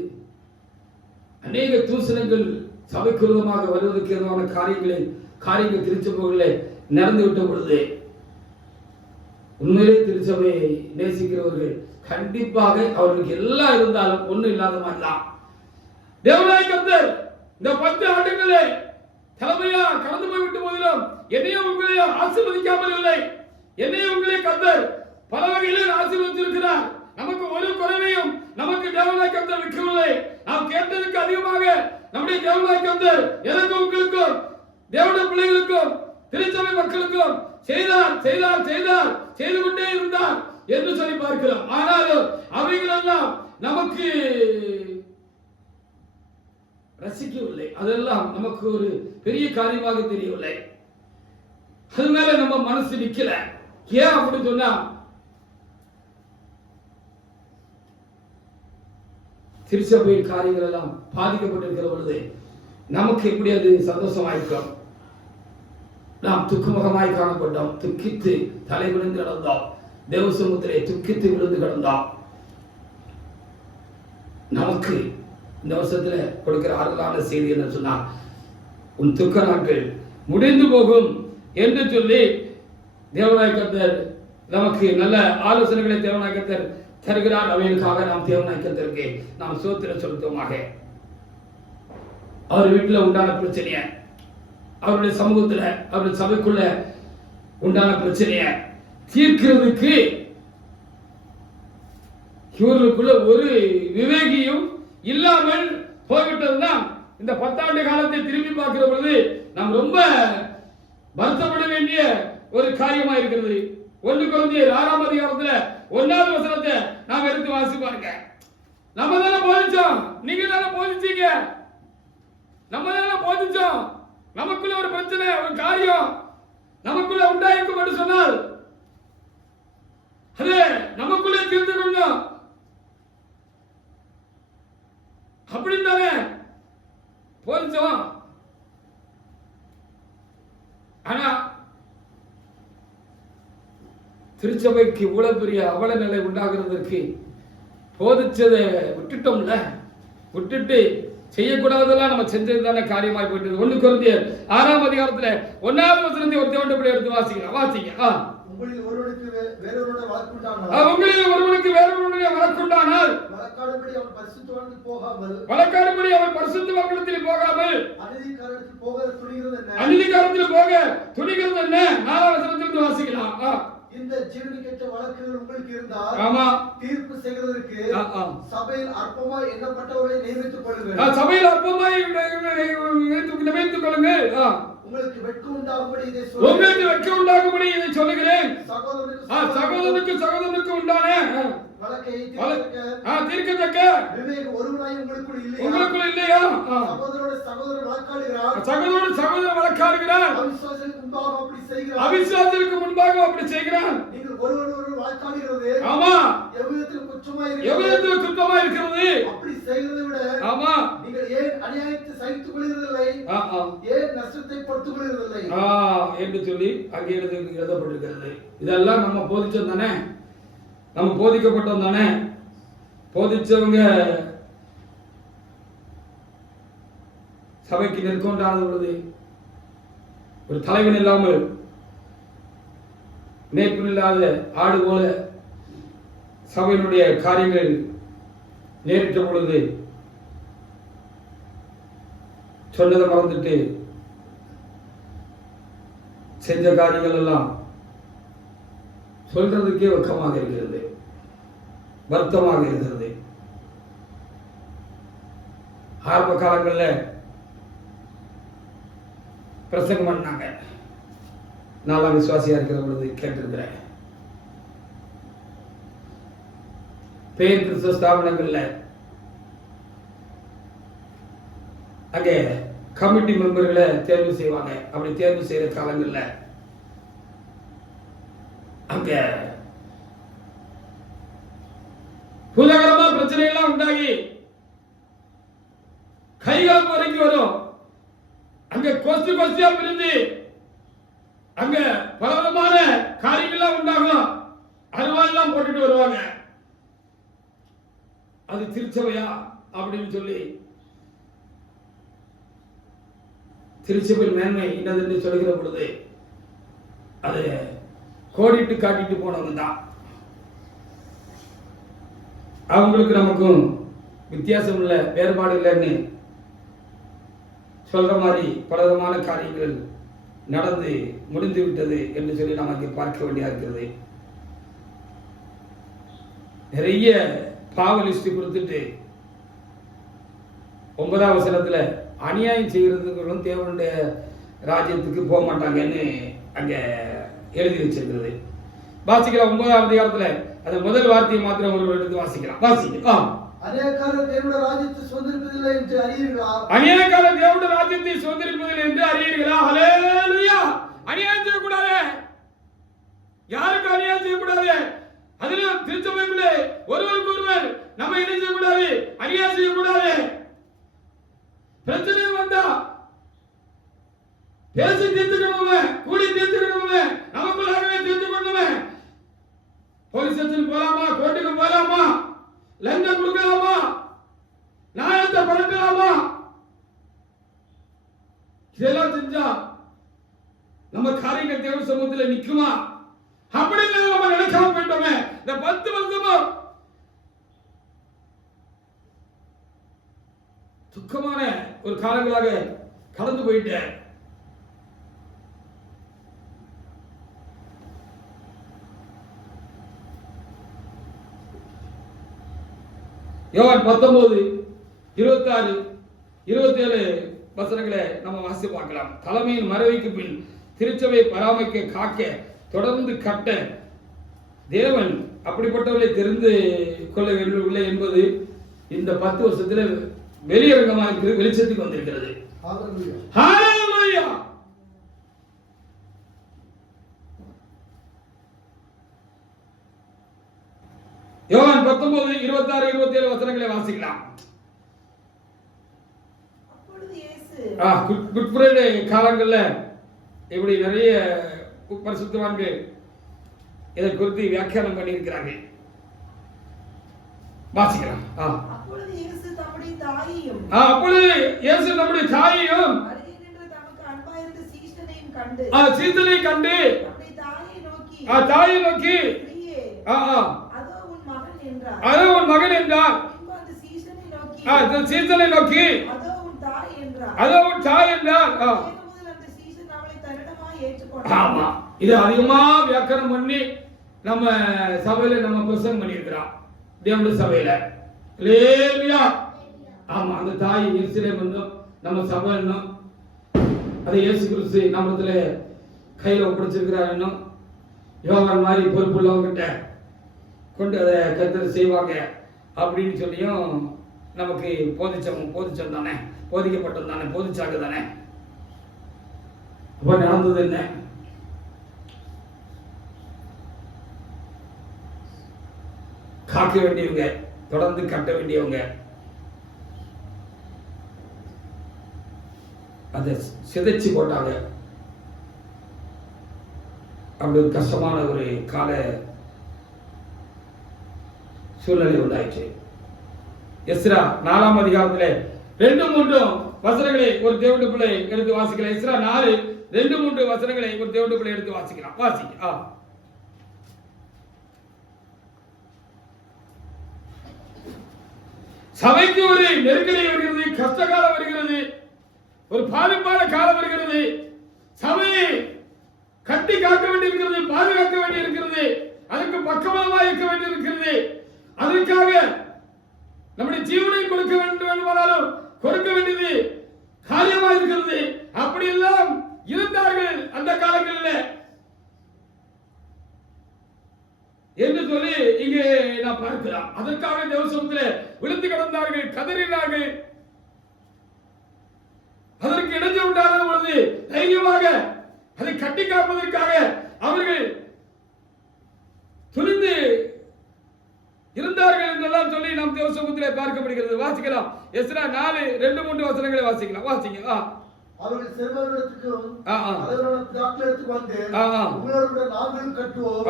அநேக தூசணங்கள் சபைக்கு விரோதமாக வருவதற்கு ஏதுவான காரியங்கள் திருச்சபைகளிலே நடந்து விட்ட பொழுது, உண்மையிலே திருச்சபையை நேசிக்கிறவர்கள் கண்டிப்பாக அவர்களுக்கு எல்லாம் இருந்தாலும் ஒண்ணும் இல்லாத மாதிரி தான். தேவனாய கர்த்தர் இந்த 10 ஆண்டுகளே தலைமையா கடந்து போய்விட்ட போதிலும் என்னையும் உங்களையும் ஆசீர்வதிக்காமல் இல்லை. என்னையும் உங்களை கர்த்தர் பல வகையில் ஆசீர்வதித்திருக்கிறார். நமக்கு ஒரு குறைவையும் நமக்கு தேவனாய கர்த்தர் விற்கவில்லை. நாம் கேட்டதுக்கு அதிகமாக நம்முடைய தேவனாய கர்த்தர் எனக்கும் உங்களுக்கும் தேவனுடைய பிள்ளைகளுக்கும் திருச்சபை மக்களுக்கும் செய்தார் செய்து கொண்டே இருந்தார் என்று சொல்லி பார்க்கிறோம். ஆனாலும் அவைகளெல்லாம் நமக்கு ரசிக்கவில்லை. அதெல்லாம் நமக்கு ஒரு பெரிய காரியமாக தெரியவில்லை. அது மேல நம்ம மனசு நிக்கல. ஏன் அப்படின்னு சொன்னா, திருச்சபை காரியங்கள் எல்லாம் பாதிக்கப்பட்டிருக்கிற பொழுது நமக்கு எப்படி அது சந்தோஷமாயிருக்கும்? நாம் துக்கமுகமாய் காணப்பட்டோம், துக்கித்து தலை விழுந்து கிடந்தோம், தேவ சமூகத்திலே துக்கித்து விழுந்து கிடந்தோம். நமக்கு இந்த வருஷத்துல கொடுக்கிற ஆறுதலான செய்தி என்ன சொன்னால், உன் துக்க நாட்கள் முடிந்து போகும் என்று சொல்லி தேவனாய கர்த்தர் நமக்கு நல்ல ஆலோசனைகளை தேவனாய கர்த்தர் தருகிறார். அவைகளுக்காக நாம் தேவனாய கர்த்தருக்கு நாம் ஸ்தோத்திரம் செலுத்துவோமாக. அவர் வீட்டில் உண்டான பிரச்சனைய, அவருடைய சமூகத்துல அவருடைய சபைக்குள்ள உண்டான பிரச்சனைய தீர்க்கிறதுக்கு இவர்களுக்குள்ள ஒரு விவேகியும் இல்லாமல் போய்விட்டதுதான் இந்த 10 ஆண்டு காலத்தை திரும்பி பார்க்கிற பொழுது நாம் ரொம்ப வருத்தப்பட வேண்டிய ஒரு காரியமா இருக்கிறது. 1 கொரிந்தியர் 6ஆம் அதிகாரத்துல 1வது வசனத்தை நாம் எடுத்து வாசி பாருங்க. நம்ம தானே போதிச்சோம், நீங்க தானே போதிச்சீங்க, நம்ம தானே போதிச்சோம். நமக்குள்ள ஒரு பிரச்சனை, ஒரு காரியம் நமக்குள்ள உண்டாயிருக்கும் என்று சொன்னால் அது நமக்குள்ளே தீர்த்து கொண்டோம். அப்படின்னு தானே போதிச்சோம். ஆனா திருச்சபைக்கு இவ்வளவு பெரிய அவல நிலை உண்டாகிறதற்கு போதிச்சதை விட்டுட்டோம்ல, விட்டுட்டு செய்யக்கூடாதெல்லாம் நம்ம செஞ்சதுதானே காரியமாய் போயிட்டது. 1 கொரிந்தியர் 6ஆம் அதிகாரத்துல 1வது வசனத்தை ஒரு தேவனுடைய எடுத்து வாசிங்க. உங்களில் ஒருவனுக்கு வேறொருவனுடைய வழக்குண்டானால் வழக்காடுபடி அவன் பரிசுத்தவான்களிடத்தில் போகாமல் அநீதிக்காரத்தில் போக துணிகிறது என்ன? 4ஆம் வசனத்திலிருந்து வாசிக்கலாம். இந்த ஜீவனிக்கற்ற வழக்குகள் உங்களுக்கு இருந்தால், ஆமா, தீர்ப்பு செய்வதற்கு சபையில் அற்பமாய் எண்ணப்பட்டவர்களை நியமித்துக் கொள்ளுங்கள். சபையில் அற்பமாய் நியமித்துக் கொள்ளுங்கள். உங்களுக்கு வெட்கம் உண்டாகும்படி இதை சொல்லுகிறேன். சகோதரனுக்கு உண்டான வழக்கை தீர்க்கத்தக்க விவேகம் ஒருவனாய் உங்களுக்குள் இல்லையா? சகோதரன் வழக்காடுகிறார். அவிசுவாசத்திற்கு முன்பாக அப்படி செய்கிறான். நீங்கள் ஒருவர் வழக்காடுகிறது, ஆமா, எவ்விதத்தில் குற்றமாய் இருக்கிறது. அப்படி செய்கிறதை விட, ஆமா, நீங்கள் ஏன் அநியாயத்தை சகித்துக் கொள்கிறதில்லை, ஏன் நஷ்டத்தை படுத்திக் கொள்கிறதில்லை என்று சொல்லி அங்கே எழுதப்பட்டிருக்கிறது. இதெல்லாம் நம்ம போதிச்சோம் தானே, நம்ம போதிக்கப்பட்டோம் தானே. போதிச்சவங்க சபைக்கு நெருக்கொண்டாத பொழுது ஒரு தலைவன் இல்லாமல் மேய்ப்பன் இல்லாத ஆடு போல சபையினுடைய காரியங்கள் நேரிட்ட பொழுது சொன்னதை மறந்துட்டு செஞ்ச காரியங்கள் எல்லாம் சொல்றதுக்கே வெக்கமாக இருக்கிறது, வருத்தமாக இருக்கிறது. ஆரம்ப காலங்களில் பிரசங்கம் பண்ணாங்க, நாலாம் விசுவாசியா இருக்கிற பொழுது கேட்டிருக்கிறேன். பேர் கிறிஸ்தவ ஸ்தாபனங்கள்ல அங்கே கமிட்டி மெம்பர்களை தேர்வு செய்வாங்க. அப்படி தேர்வு செய்யற காலங்கள்ல அங்க புதகரமா பிரச்சனை எல்லாம் உண்டாகி கைகாலம் வரைக்கும் வரும். அங்க கோஷ்டியா பிரிந்து அங்க பலவிதமான காரியங்கள்லாம் உண்டாகும். அருவாள்லாம் போட்டுட்டு வருவாங்க. அது திருச்சபையா அப்படின்னு சொல்லி திருச்சபையின் மேன்மை என்னது சொல்லுகிற பொழுது அது கோடிட்டு காட்டிட்டு போனவங்க தான். அவங்களுக்கு நமக்கும் வித்தியாசம் இல்லை, வேறுபாடு இல்லைன்னு சொல்ற மாதிரி பலவிதமான காரியங்கள் நடந்து முடிந்து விட்டது என்று சொல்லி நமக்கு பார்க்க வேண்டியதா இருக்கிறது. நிறைய பாவ லிஸ்ட் கொடுத்துட்டு 9ஆம் வசனத்துல அநியாயம் செய்யறதுக்கு தேவனுடைய ராஜ்யத்துக்கு போக மாட்டாங்கன்னு அங்க எழுதி வச்சிருக்கிறது. வாசிக்கலாம் 9ஆம் அதிகாரத்துல அந்த முதல் வார்த்தையை மாத்திரம் ஒரு எடுத்து வாசிக்கலாம். வாசிக்கலாம். அநேககாலம் தேவனுடைய ராஜ்யத்தை சுதந்திரிப்பதில்லை என்று அறியீர்களா? அநேககாலம் தேவனுடைய ராஜ்யத்தை சுதந்திரிப்பதில்லை என்று அறியீர்களா? ஹல்லேலூயா. அநியாயம் செய்யக்கூடாது, யாருக்கு அநியாயம் செய்யக்கூடாது. அதிலும் திருச்சபைக்குள்ளே ஒருவருக்கு ஒருவர் நம்ம என்ன செய்யக்கூடாது, அநியாயம் செய்யக்கூடாது. பிரச்சனை வந்தா பேசி தீர்த்துக்கணுமே, கூடி தீர்த்துக்கணுமே, நமக்குள்ளாகவே தீர்த்துக்கணுமே. போலீஸ் ஸ்டேஷன் போலாமா, கோர்ட்டுக்கு போலாமா, லஞ்சம் கொடுக்கலாமா, நியாயத்தை பறக்கலாமா, இதெல்லாம் செஞ்சா நம்ம காரியங்கள் தேவ சமூகத்தில் நிக்குமா? அப்படி நம்ம நினைக்காம போயிட்டோமே. இந்த 10 வருஷமா துக்கமான ஒரு காலங்களாக கடந்து போயிட்டேன். யோவான் 19, 26, 27 வசனங்களை நம்ம வாசி பார்க்கலாம். தலைமையின் மறைவுக்கு பின் திருச்சபை பராமரிக்க காக்க தொடர்ந்து கட்ட தேவன் அப்படிப்பட்டவர்களை தெரிந்து கொள்ளவில்லை என்பது இந்த 10 வருஷத்துல வெளியரங்கமாக இருக்கிறது, வெளிச்சத்துக்கு வந்திருக்கிறது. ஹல்லேலூயா. யோவான் 19, 26, 27 வசனங்களை வாசிக்கலாம். குட் ஃப்ரைடே காலங்கள்ல இப்படி நிறைய பரிசுத்தவான்கள் இதை குறித்து வியாக்கியானம் பண்ணி இருக்கிறாங்க. வாசிக்கலாம். அப்பொழுது இயேசு நம்முடைய தாயையும் தம்முடைய தாயையும் தமக்கு அன்பாயிருந்த சீஷனையும் கண்டு நம்முடைய தாயை நோக்கி அதோ உன் மகன் என்றார். அந்த சீஷனை நோக்கி அதோ உன் தாய் என்றார். ஆமா, இது அதிகமா வியாக்கியானம் பண்ணி நம்ம சபையில நம்ம பிரசங்கம் பண்ணியிருக்கிறோம், தேவனுடைய சபையில. ஹல்லேலூயா. ஆமா, அந்த தாய் எருசலேம் வந்தோம், நம்ம சபை என்னும் அதை இயேசு கிறிஸ்து நம்மத்துல கையில ஒப்படைச்சிருக்கிறார் என்னும் யோவான் மாதிரி பொறுப்புள்ளவங்கிட்ட கொண்டு அதை கர்த்தர் செய்வாங்க அப்படின்னு சொல்லியும் நமக்கு போதிச்சோம் தானே, போதிக்கப்பட்டோம் தானே, போதிச்சாங்க தானே. அப்ப நடந்தது என்ன? காக்க வேண்டியவங்க, தொடர்ந்து கட்ட வேண்டியவங்க அதை சிதைச்சு போட்டாங்க. அப்படி ஒரு கஷ்டமான ஒரு கால சூழ்நிலை உண்டாயிற்று. எஸ்ரா 4ஆம் அதிகாரத்திலே 2, 3 வசனங்களை ஒரு தேவனுடைய பிள்ளை எடுத்து வாசிக்கலாம். எஸ்ரா 4, 2-3 வசனங்களை ஒரு தேவனுடைய பிள்ளை எடுத்து வாசிக்கலாம். வாசிக்க. சபைக்கு ஒரு நெருக்கடி வருகிறது, கஷ்ட காலம் வருகிறது, ஒரு பாதிப்பான காலம் வருகிறது. சபையை கட்டி காக்க வேண்டியிருக்கிறது, பாதுகாக்க வேண்டியிருக்கிறது, அதற்கு பக்கபலமாக இருக்க வேண்டியிருக்கிறது. அதற்காக நம்முடைய ஜீவனை கொடுக்க வேண்டுமானாலும் கொடுக்க வேண்டியது காரியமாக இருக்கிறது. அப்படி எல்லாம் இருந்தார்கள் அந்த காலங்களில் என்று சொல்லி இங்கே நாம் பார்க்கலாம். அதற்காக தேவசமத்திலே விழுந்து கிடந்தார்கள், கதறினார்கள். அதற்கு இடைஞ்ச உண்டான பொழுது தைரியமாக அதை கட்டி காப்பதற்காக அவர்கள் துணிந்து இருந்தார்கள் என்றெல்லாம் சொல்லி நாம் தேவசமத்திலே பார்க்கப்படுகிறது. வாசிக்கலாம். எஸ்ரா 4:2-3 வசனங்களை வாசிக்கலாம். வாசிங்க. அவர்கள் செல்வரிடத்துக்கும் தலைவரான பிதாக்களிடத்துக்கு வந்து உங்களோடு கூட நாங்களும் கட்டுவோம்,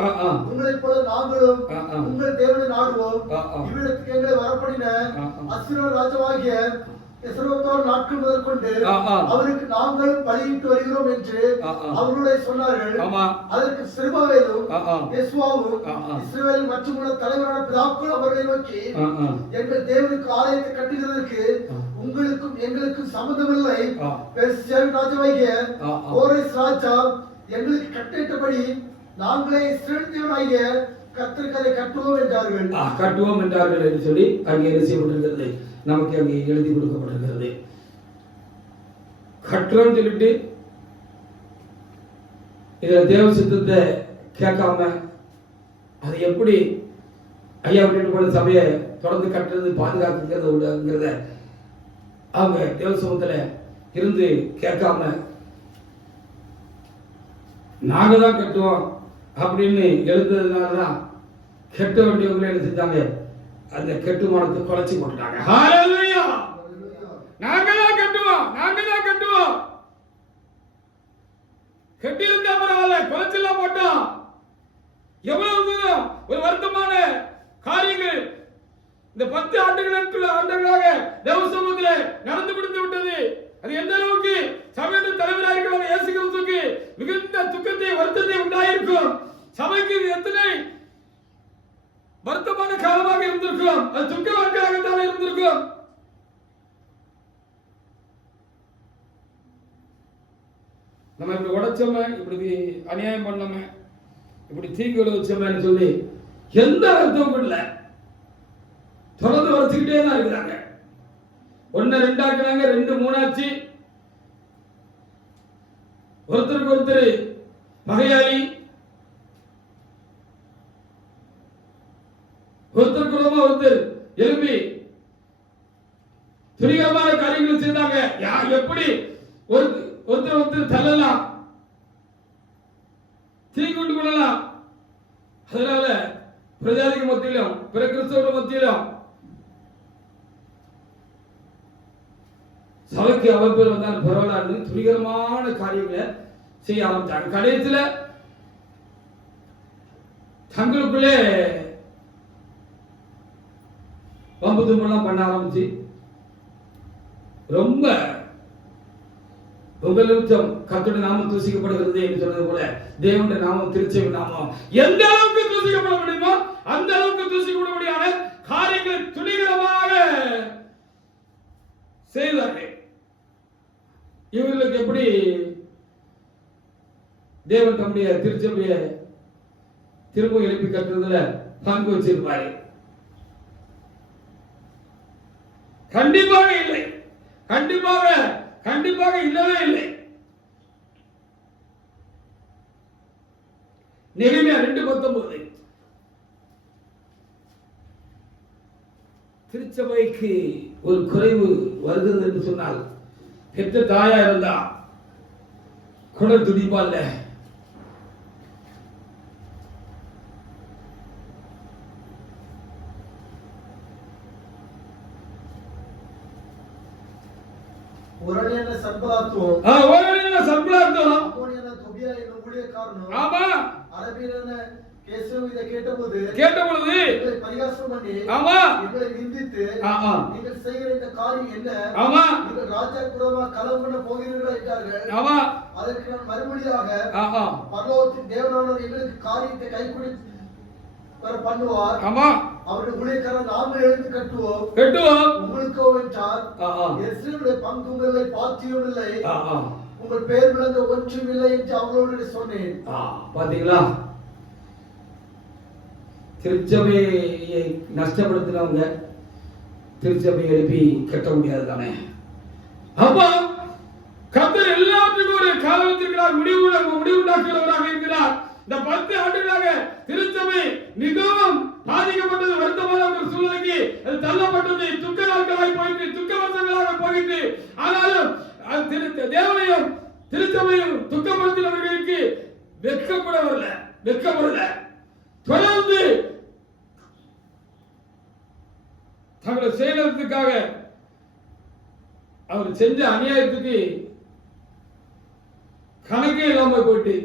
உங்களைப் போல நாங்களும் உங்கள் தேவனை நாடுவோம், இவ்விடத்துக்கு எங்களை வரப்படின அசுர ராஜாவாகிய எஸ்ரோத்தோர் நாட்கள் முதற்கொண்டு அவருக்கு நாங்களும் பலியிட்டு வருகிறோம் என்று அவர்களுடைய சொன்னார்கள். அதற்கு செருபாபேலும் யெசுவாவும் இஸ்ரவேல் மற்றும் தலைவரான பிதாக்கள் அவர்களை நோக்கி, எங்கள் தேவனுக்கு ஆலயத்தை கட்டுகிறதற்கு உங்களுக்கும் எங்களுக்கும் சம்மதமில்லை. பெர்சியாவின் ராஜாவாகிய கோரேஸ் ராஜா எங்களுக்கு கட்டிட்டபடி நாங்களே இஸ்ரவேல் தேவனாகிய கர்த்தருக்கு அதை கட்டுவோம் என்றார்கள். கட்டுவோம் என்றார்கள் என்று சொல்லி அங்கே என்ன செய்யப்பட்டிருக்கிறது, நமக்கு அங்கே எழுதி கொடுக்கப்பட்டிருக்கிறது. கட்டுறோம் சொல்லிட்டு இதுல தேவ சித்தத்தை கேட்காம அது எப்படி ஐயா அப்படின்னு போன சபையை தொடர்ந்து கட்டுறது பாதுகாக்கிறது அவங்க தேவ சமூகத்துல இருந்து கேட்காம நாங்க தான் கட்டுவோம் அப்படின்னு எழுந்ததுனாலதான் கெட்ட வேண்டியவங்களை என்ன செஞ்சாங்க, அந்த கட்டுமானத்தை குலைச்சி போட்டுட்டாங்க. ஹalleluya. நாங்க தான் கட்டுவோம். கட்டி இருந்தா பரவாயில்ல, குலைச்செல்லாம் போட்டோம். எவ்வளவு தூரம் ஒரு வருத்தமான காரியங்கள் இந்த 10 ஆண்டுகளாக தேவ சமூகத்திலே நடந்து முடிந்து விட்டது. அது எந்த அளவுக்கு சபையின் தலைவராக இருக்கிற இயேசு கிறிஸ்துவுக்கு மிகுந்த துக்கத்தை வருத்தத்தை உண்டாயிருக்கும். சபைக்கு எத்தனை வருத்தமான காலமாக இருந்திருக்கும், அது துக்க வாழ்க்கையாகத்தான் இருந்திருக்கும். நம்ம இப்படி உடைச்சோமே, இப்படி அநியாயம் பண்ணோமே, இப்படி தீங்கு விளைவிச்சோமேன்னு சொல்லி எந்த அர்த்தமும் இல்லை. தொடர்ந்து வரைச்சுக்கிட்டே தான் இருக்கிறாங்க. 1 2 ஆக்குறாங்க, 2 3 ஆச்சு. ஒருத்தருக்கு ஒருத்தர் பகையாளி, ஒருத்தருக்குள்ளமா ஒருத்தர் எழுப்பி துணிகரமான காரியங்களை செய்தாங்க. எப்படி ஒருத்தர் தள்ளலாம், தீங்குண்டு கொள்ளலாம். அதனால பிரஜாதிக மத்தியிலும் பிற கிறிஸ்தவ மத்தியிலும் சபைக்கு அவப்பேர் வந்தாலும் பரவாயில்ல துணிகரமான காரியங்களை செய்ய ஆரம்பிச்சாங்க. கடைசியில தங்களுக்குள்ளே வம்பு தும்பெல்லாம் பண்ண ஆரம்பிச்சு ரொம்ப உங்கள் நிமித்தம் கர்த்தருடைய நாமம் தூசிக்கப்படுகிறது என்று சொன்னது போல தேவனுடைய நாமம் திருச்சபை நாமம் எந்த அளவுக்கு தூசிக்கப்பட முடியுமோ அந்த அளவுக்கு தூசிக்கப்பட முடியாத காரியங்களை துணிகரமாக செய்தார்கள். இவர்களுக்கு எப்படி தேவன் தம்முடைய திருச்சபையை திரும்ப எழுப்பி கட்டுறதுல பங்கு வச்சிருப்பாரு? கண்டிப்பாக இல்லை, கண்டிப்பாக இல்லவே இல்லை. நெகேமியா 2:19 திருச்சபைக்கு ஒரு குறைவு வருகிறது என்று சொன்னால் பெற்ற தாயா இருந்தா குடல் துடிப்பா இல்ல, சன்பலாத்தும் அம்மோனியனான தொபியா என்னும் ஊழியக்காரனும் ஆமா அரபியரான கேசவ இதை கேட்டபொழுது எங்களை பரிகாசம் பண்ணி ஆமா எங்களை நிந்தித்து நீங்கள் செய்கிற இந்த காரியம் என்ன? ஆமா நீங்கள் ராஜா குரமா களம் பண்ண போகிறீர்கள் என்றார்கள். ஆமா அதற்கு நான் மறுமொழியாக பரலோகத்தின் தேவனானவர் எங்களுக்கு காரியத்தை கைக்குடி வர பண்ணுவார். ஆமா அவருடைய ஊழியக்காரர் நாங்கள் எழுந்து கட்டுவோம் உங்களுக்கோ என்றார். எஸ்ரேலுடைய பங்கும் இல்லை பாத்தியும் இல்லை உங்கள் பேர் விளங்க ஒன்றும் இல்லை என்று அவங்களோடு சொன்னேன். பாத்தீங்களா, திருச்சபையை நஷ்டப்படுத்தினவங்க திருச்சபையை எழுப்பி கட்ட முடியாது தானே. அப்ப கர்த்தர் எல்லாத்துக்கும் ஒரு காலம் வச்சிருக்கிறார், முடிவுண்டாக்குகிறவராக இருக்கிறார். இந்த 10 ஆண்டுகளாக திருச்சபை மிகவும் பாதிக்கப்பட்டது, வருத்தமான ஒரு சூழ்நிலைக்கு அது தள்ளப்பட்டது, துக்க நாட்களாய் போயிட்டு, துக்க வருஷங்களாக போயிட்டு. ஆனாலும் தேவனையும் திருச்சபையும் துக்கப்படுத்தினவர்களுக்கு வெட்கப்பட வெட்கப்படல. தொடர்ந்து தங்களை செய்யறதுக்காக அவர் செஞ்ச அநியாயத்துக்கு கணக்கே இல்லாம போயிட்டு.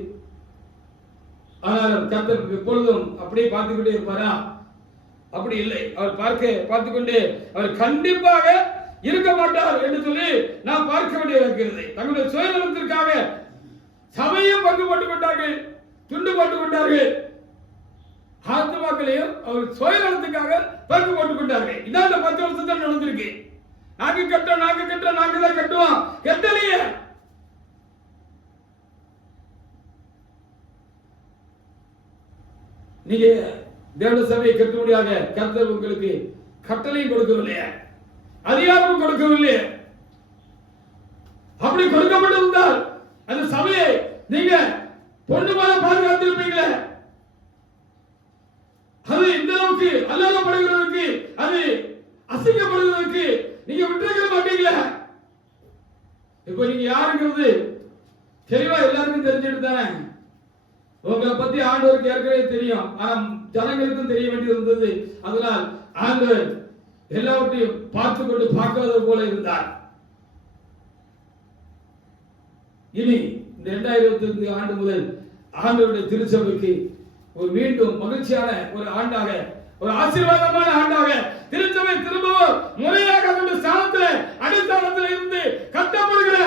ஆனால் கர்த்தர் எப்பொழுதும் அப்படியே பார்த்துக்கிட்டே இருப்பாரா? அப்படி இல்லை. அவர் பார்த்துக்கொண்டே அவர் கண்டிப்பாக இருக்க மாட்டார் என்று சொல்லி நாம் பார்க்க வேண்டியது இருக்கிறது. தங்களுடைய சுயநலத்திற்காக சபையும் பங்கு போட்டுக் கொண்டார்கள், துண்டு போட்டுக் கொண்டார்கள். ஆத்மாக்களையும் அவர் சுயநலத்துக்காக பங்கு போட்டுக் கொண்டார்கள். இதான் இந்த 10 வருஷத்துல நடந்திருக்கு. நாங்க தான் கட்டுவோம், கட்டலையே. நீங்க தேவ சபையை கட்டும்படியாக கர்த்தர் உங்களுக்கு கட்டளையும் கொடுக்கவில்லையே, அதிகாரமும் கொடுக்கவில்லையே. அப்படி கொடுக்கப்பட்டிருந்தால் அந்த சபையை நீங்க பொண்ணு போல பாதுகாத்திருப்பீங்களே. அது இந்த அளவுக்கு அல்லாதப்படுகிறதுக்கு, அது அசிங்கப்படுகிறதுக்கு நீங்க விட்டுருக்க மாட்டீங்களே. இப்ப நீங்க யாருங்கிறது தெளிவா எல்லாருக்கும் தெரிஞ்சுட்டு தானே. உங்களை பத்தி ஆண்டவருக்கு ஏற்கனவே தெரியும், ஆனா ஜனங்களுக்கும் தெரிய வேண்டியது இருந்தது. அதனால் ஆண்டவர் எல்லாவற்றையும் பார்க்காதது போல இருந்தார். இனி இந்த 2025 ஆண்டு முதல் ஆண்டவருடைய திருச்சபைக்கு ஒரு மீண்டும் மகிழ்ச்சியான ஒரு ஆண்டாக, ஒரு ஆசீர்வாதமான ஆண்டாக திருச்சபை திரும்பவும் முறையாக அதனுடைய ஸ்தானத்தில் அடிஸ்தானத்தில் இருந்து கட்டப்படுகிற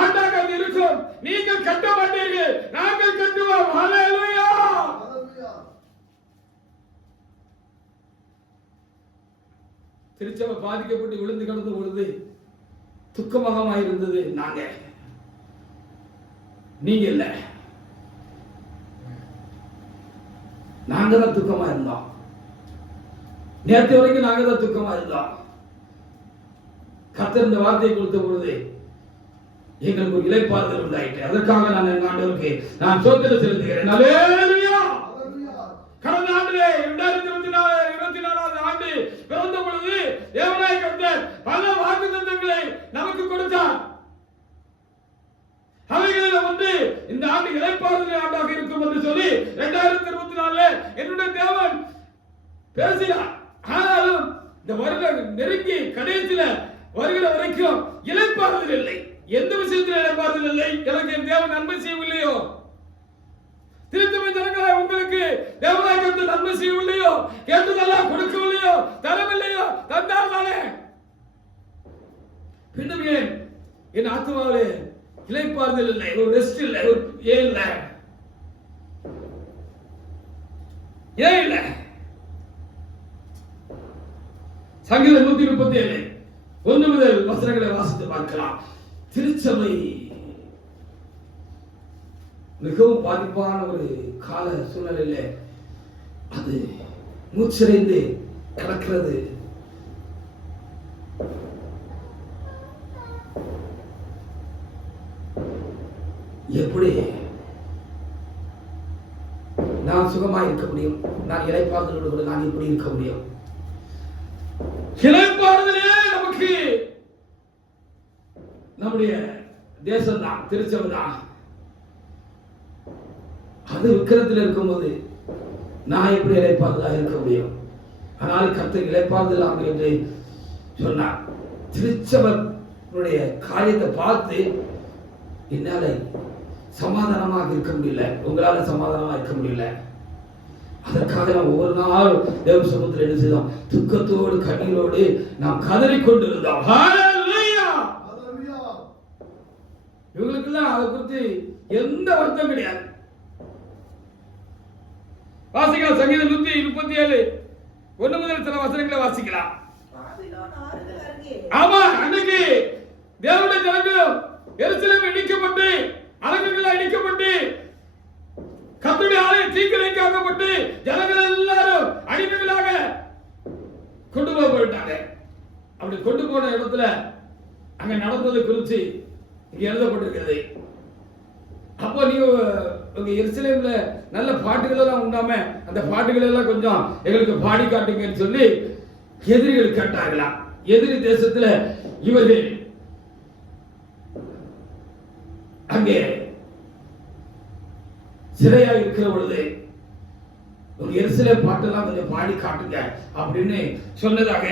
ஆண்டாக அது இருக்கும். நீங்கள் கட்ட மாட்டீர்கள், நாங்கள் கட்டுவோம். ஹல்லேலூயா. திருச்சபை பாதிக்கப்பட்டு விழுந்து கிடந்த பொழுது துக்கமாக இருந்தது. நீங்க இல்ல, நாங்க தான் துக்கமா இருந்தோம். நேற்று வரைக்கும் நாங்க தான் துக்கமா இருந்தோம். கர்த்தர் இந்த வார்த்தையை கொடுத்த பொழுது எங்களுக்கு ஒரு இளைப்பாறுதல் உண்டாயிற்று. அதற்காக நான் என் ஆண்டவருக்கு நான் ஸ்தோத்திரம் செலுத்துகிறேன். ஹல்லேலூயா. கடந்த ஆண்டிலே 2024 ஆண்டு பிறந்த பொழுது தேவனாய் கர்த்தர் பல வாக்குத்தத்தங்களை நமக்கு கொடுத்தார். அவைகளில் ஒன்று இந்த ஆண்டு இளைப்பாறுதல் ஆண்டாக இருக்கும் என்று சொல்லி 2024 என்னுடைய தேவன் பேசினார். ஆனாலும் இந்த வருடம் நெருங்கி கடைசியில வருகிற வரைக்கும் இளைப்பாறுதல் இல்லை. எந்த விஷயத்தில் இளைப்பாறுதல் இல்லை? எனக்கு என் தேவன் நன்மை செய்யவில்லையோ? திருச்சபை ஜனங்களே, உங்களுக்கு தேவனாய் கர்த்தர் நன்மை செய்யவில்லையோ? கேட்டதெல்லாம் கொடுக்கவில்லையோ? தரவில்லையோ? தந்தார்களே. பின்னும் ஏன் என் ஆத்மாவிலே இளைப்பாறுதல் இல்லை, ஒரு ரெஸ்ட் இல்லை, ஒரு ஏன் இல்லை? ஏன் இல்லை? சங்கீதம் 137 1 முதல் வசனங்களை வாசித்து பார்க்கலாம். திருச்சபை மிகவும் பாதிப்பான ஒரு கால சூழ்நிலையில அது மூச்சிறைந்து கிடக்கிறது. எப்படி நான் சுகமா இருக்க முடியும்? நான் இளைப்பாறுதலோடு கூட நான் எப்படி இருக்க முடியும்? இளைப்பாறுதலே நமக்கு நம்முடைய தேசம் தான், திருச்சபை தான். அது விக்கிரத்தில் இருக்கும்போது நான் எப்படி இளைப்பாறுதலாக இருக்க முடியும்? ஆனால் கர்த்தர் இளைப்பாறுதலாக என்று சொன்னார். திருச்சபையுடைய காரியத்தை பார்த்து என்னால சமாதானமாக இருக்க முடியல, உங்களால சமாதானமா இருக்க முடியல. அதற்காக நாம் ஒவ்வொரு நாளும் தேவ சமூகத்தில் என்ன செய்தோம்? துக்கத்தோடு கண்ணீரோடு நாம் கதறி கொண்டிருந்தோம். இவங்களுக்கெல்லாம் அதை குறித்து எந்த வருத்தம் கிடையாது. வாசிக்கலாம் சங்கீதம் 137 1 முதல் சில வசனங்களை வாசிக்கலாம். ஆமா, அன்னைக்கு தேவனுடைய ஜனங்கள் எருசலேம் இடிக்கப்பட்டு, அலங்கங்கள் இடிக்கப்பட்டு, கர்த்தருடைய ஆலயம் தீக்கிரையாக்கப்பட்டு, ஜனங்கள் எல்லாரும் அடிமைகளாக கொண்டு போய்விட்டாங்க. அப்படி கொண்டு போன இடத்துல அங்க நடந்தது குறித்து இங்க எழுதப்பட்டிருக்கிறது. அப்போ நீங்க உங்க எருசலேம்ல நல்ல பாட்டுகள் எல்லாம் உண்டாம அந்த பாட்டுகள் எல்லாம் கொஞ்சம் எங்களுக்கு பாடி காட்டுங்கன்னு சொல்லி எதிரிகள் கேட்டார்களா. எதிரி தேசத்துல இவர்கள் அங்கே சிறையா இருக்கிற பொழுது உங்க எருசலேம் பாட்டெல்லாம் கொஞ்சம் பாடி காட்டுங்க அப்படின்னு சொன்னதாக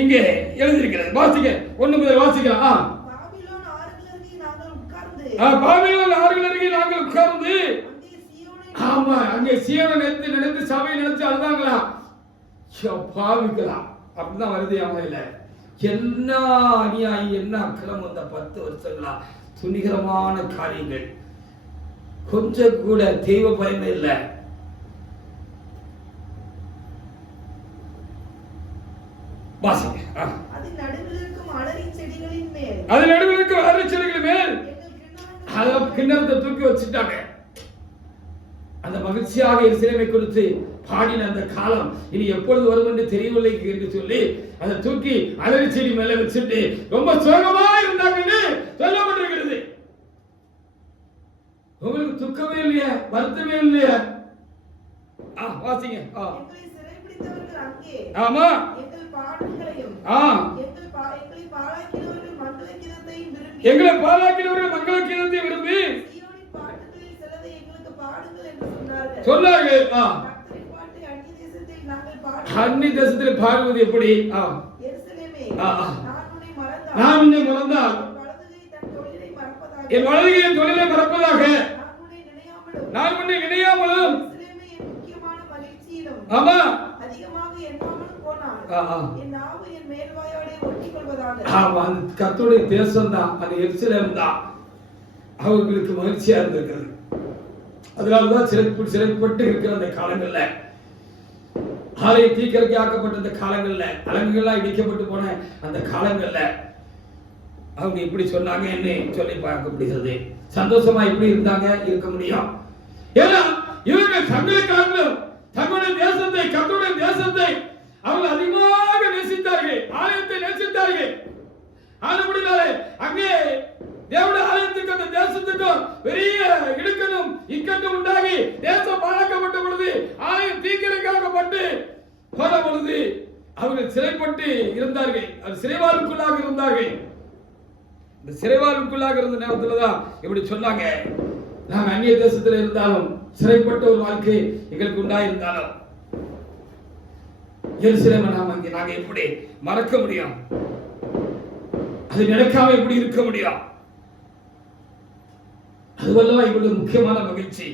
இங்கே எழுதியிருக்கிறது. வாசிக்க 1 முதல் வாசிக்கலாம். பாபிலோன் ஆறுகள் அருகே நாங்கள் உட்கார்ந்து, ஆமா, அங்கே சீயோனை நினைத்து சபையை நினைச்சு அழுதாங்களா, பாவிக்கலாம் அப்படிதான் வருது. அவங்கள என்ன அநியாயம், என்ன அக்கிரமம், அந்த 10 வருஷங்களா துணிகரமான காரியங்கள், கொஞ்சம் கூட தெய்வ பயமே இல்லை. வாசிங்க. அது நடுவில் இருக்கும் அலரி செடிகளின் மேல் கிண்ணத்தை தூக்கி வச்சுட்டாங்க. அந்த மகிழ்ச்சியாக எருசலேமை குறித்து பாடின அந்த காலம் இனி எப்பொழுது வரும் என்று தெரியவில்லை என்று சொல்லி அதை தூக்கி அலரி செடி மேல வச்சுட்டு ரொம்ப சோகமா இருந்தாங்கன்னு சொல்லப்பட்டிருக்கிறது. உங்களுக்கு துக்கமே இல்லையா, வருத்தமே இல்லையா? வாசிங்க. ஆமா, எங்களை பாழாக்கினவர்கள் மங்கள கீதத்தை விரும்பி சொன்னார்கள். அந்நிய தேசத்தில் பாடுவது எப்படி? நான் உன்னை மறந்தால் என் வலது கை தொழிலை மறப்பதாக, நான் உன்னை நினையாமலும், ஆமா, கர்த்தருடைய தேசம் தான், அது எருசலேம் தான் அவர்களுக்கு மகிழ்ச்சியா இருந்திருக்கிறது. அதனாலதான் சிறைப்பட்டு இருக்கிற அந்த காலங்கள்ல, ஆலய தீக்கிரைக்கு ஆக்கப்பட்ட அந்த காலங்கள்ல, அலங்குகள்லாம் இடிக்கப்பட்டு போன அந்த காலங்கள்ல அவங்க இப்படி சொன்னாங்க என்ன சொல்லி பார்க்கப்படுகிறது. சந்தோஷமா எப்படி இருந்தாங்க, இருக்க முடியும். ஏன்னா இவங்க தங்களுக்காகவும் தங்களுடைய தேசத்தை, கர்த்தருடைய தேசத்தை அவர்கள் அதிகமாக நேசித்தார்கள், ஆலயத்தை நேசித்தார்கள். ஆனபடினாலே அங்கே தேவனுடைய ஆலயத்துக்கு அந்த தேசத்துக்கும் பெரிய இடுக்கணும் இக்கட்டும் உண்டாகி தேசம் பாழாக்கப்பட்ட பொழுது, ஆலயம் தீக்கிரைக்காக்கப்பட்டு போன பொழுது அவர்கள் சிறைப்பட்டு இருந்தார்கள். அது சிறைவாளுக்குள்ளாக இருந்தார்கள். இந்த சிறைவாளுக்குள்ளாக இருந்த நேரத்துலதான் இப்படி சொன்னாங்க, நாங்க அந்நிய தேசத்துல இருந்தாலும் சிறைப்பட்ட ஒரு வாழ்க்கை எங்களுக்கு உண்டாயிருந்தாலும் எருசலேமை நாங்க எப்படி மறக்க முடியும்? அது நடக்காம எப்படி இருக்க முடியும்? அதுவல்லவா இவ்வளவு முக்கியமான மகிழ்ச்சி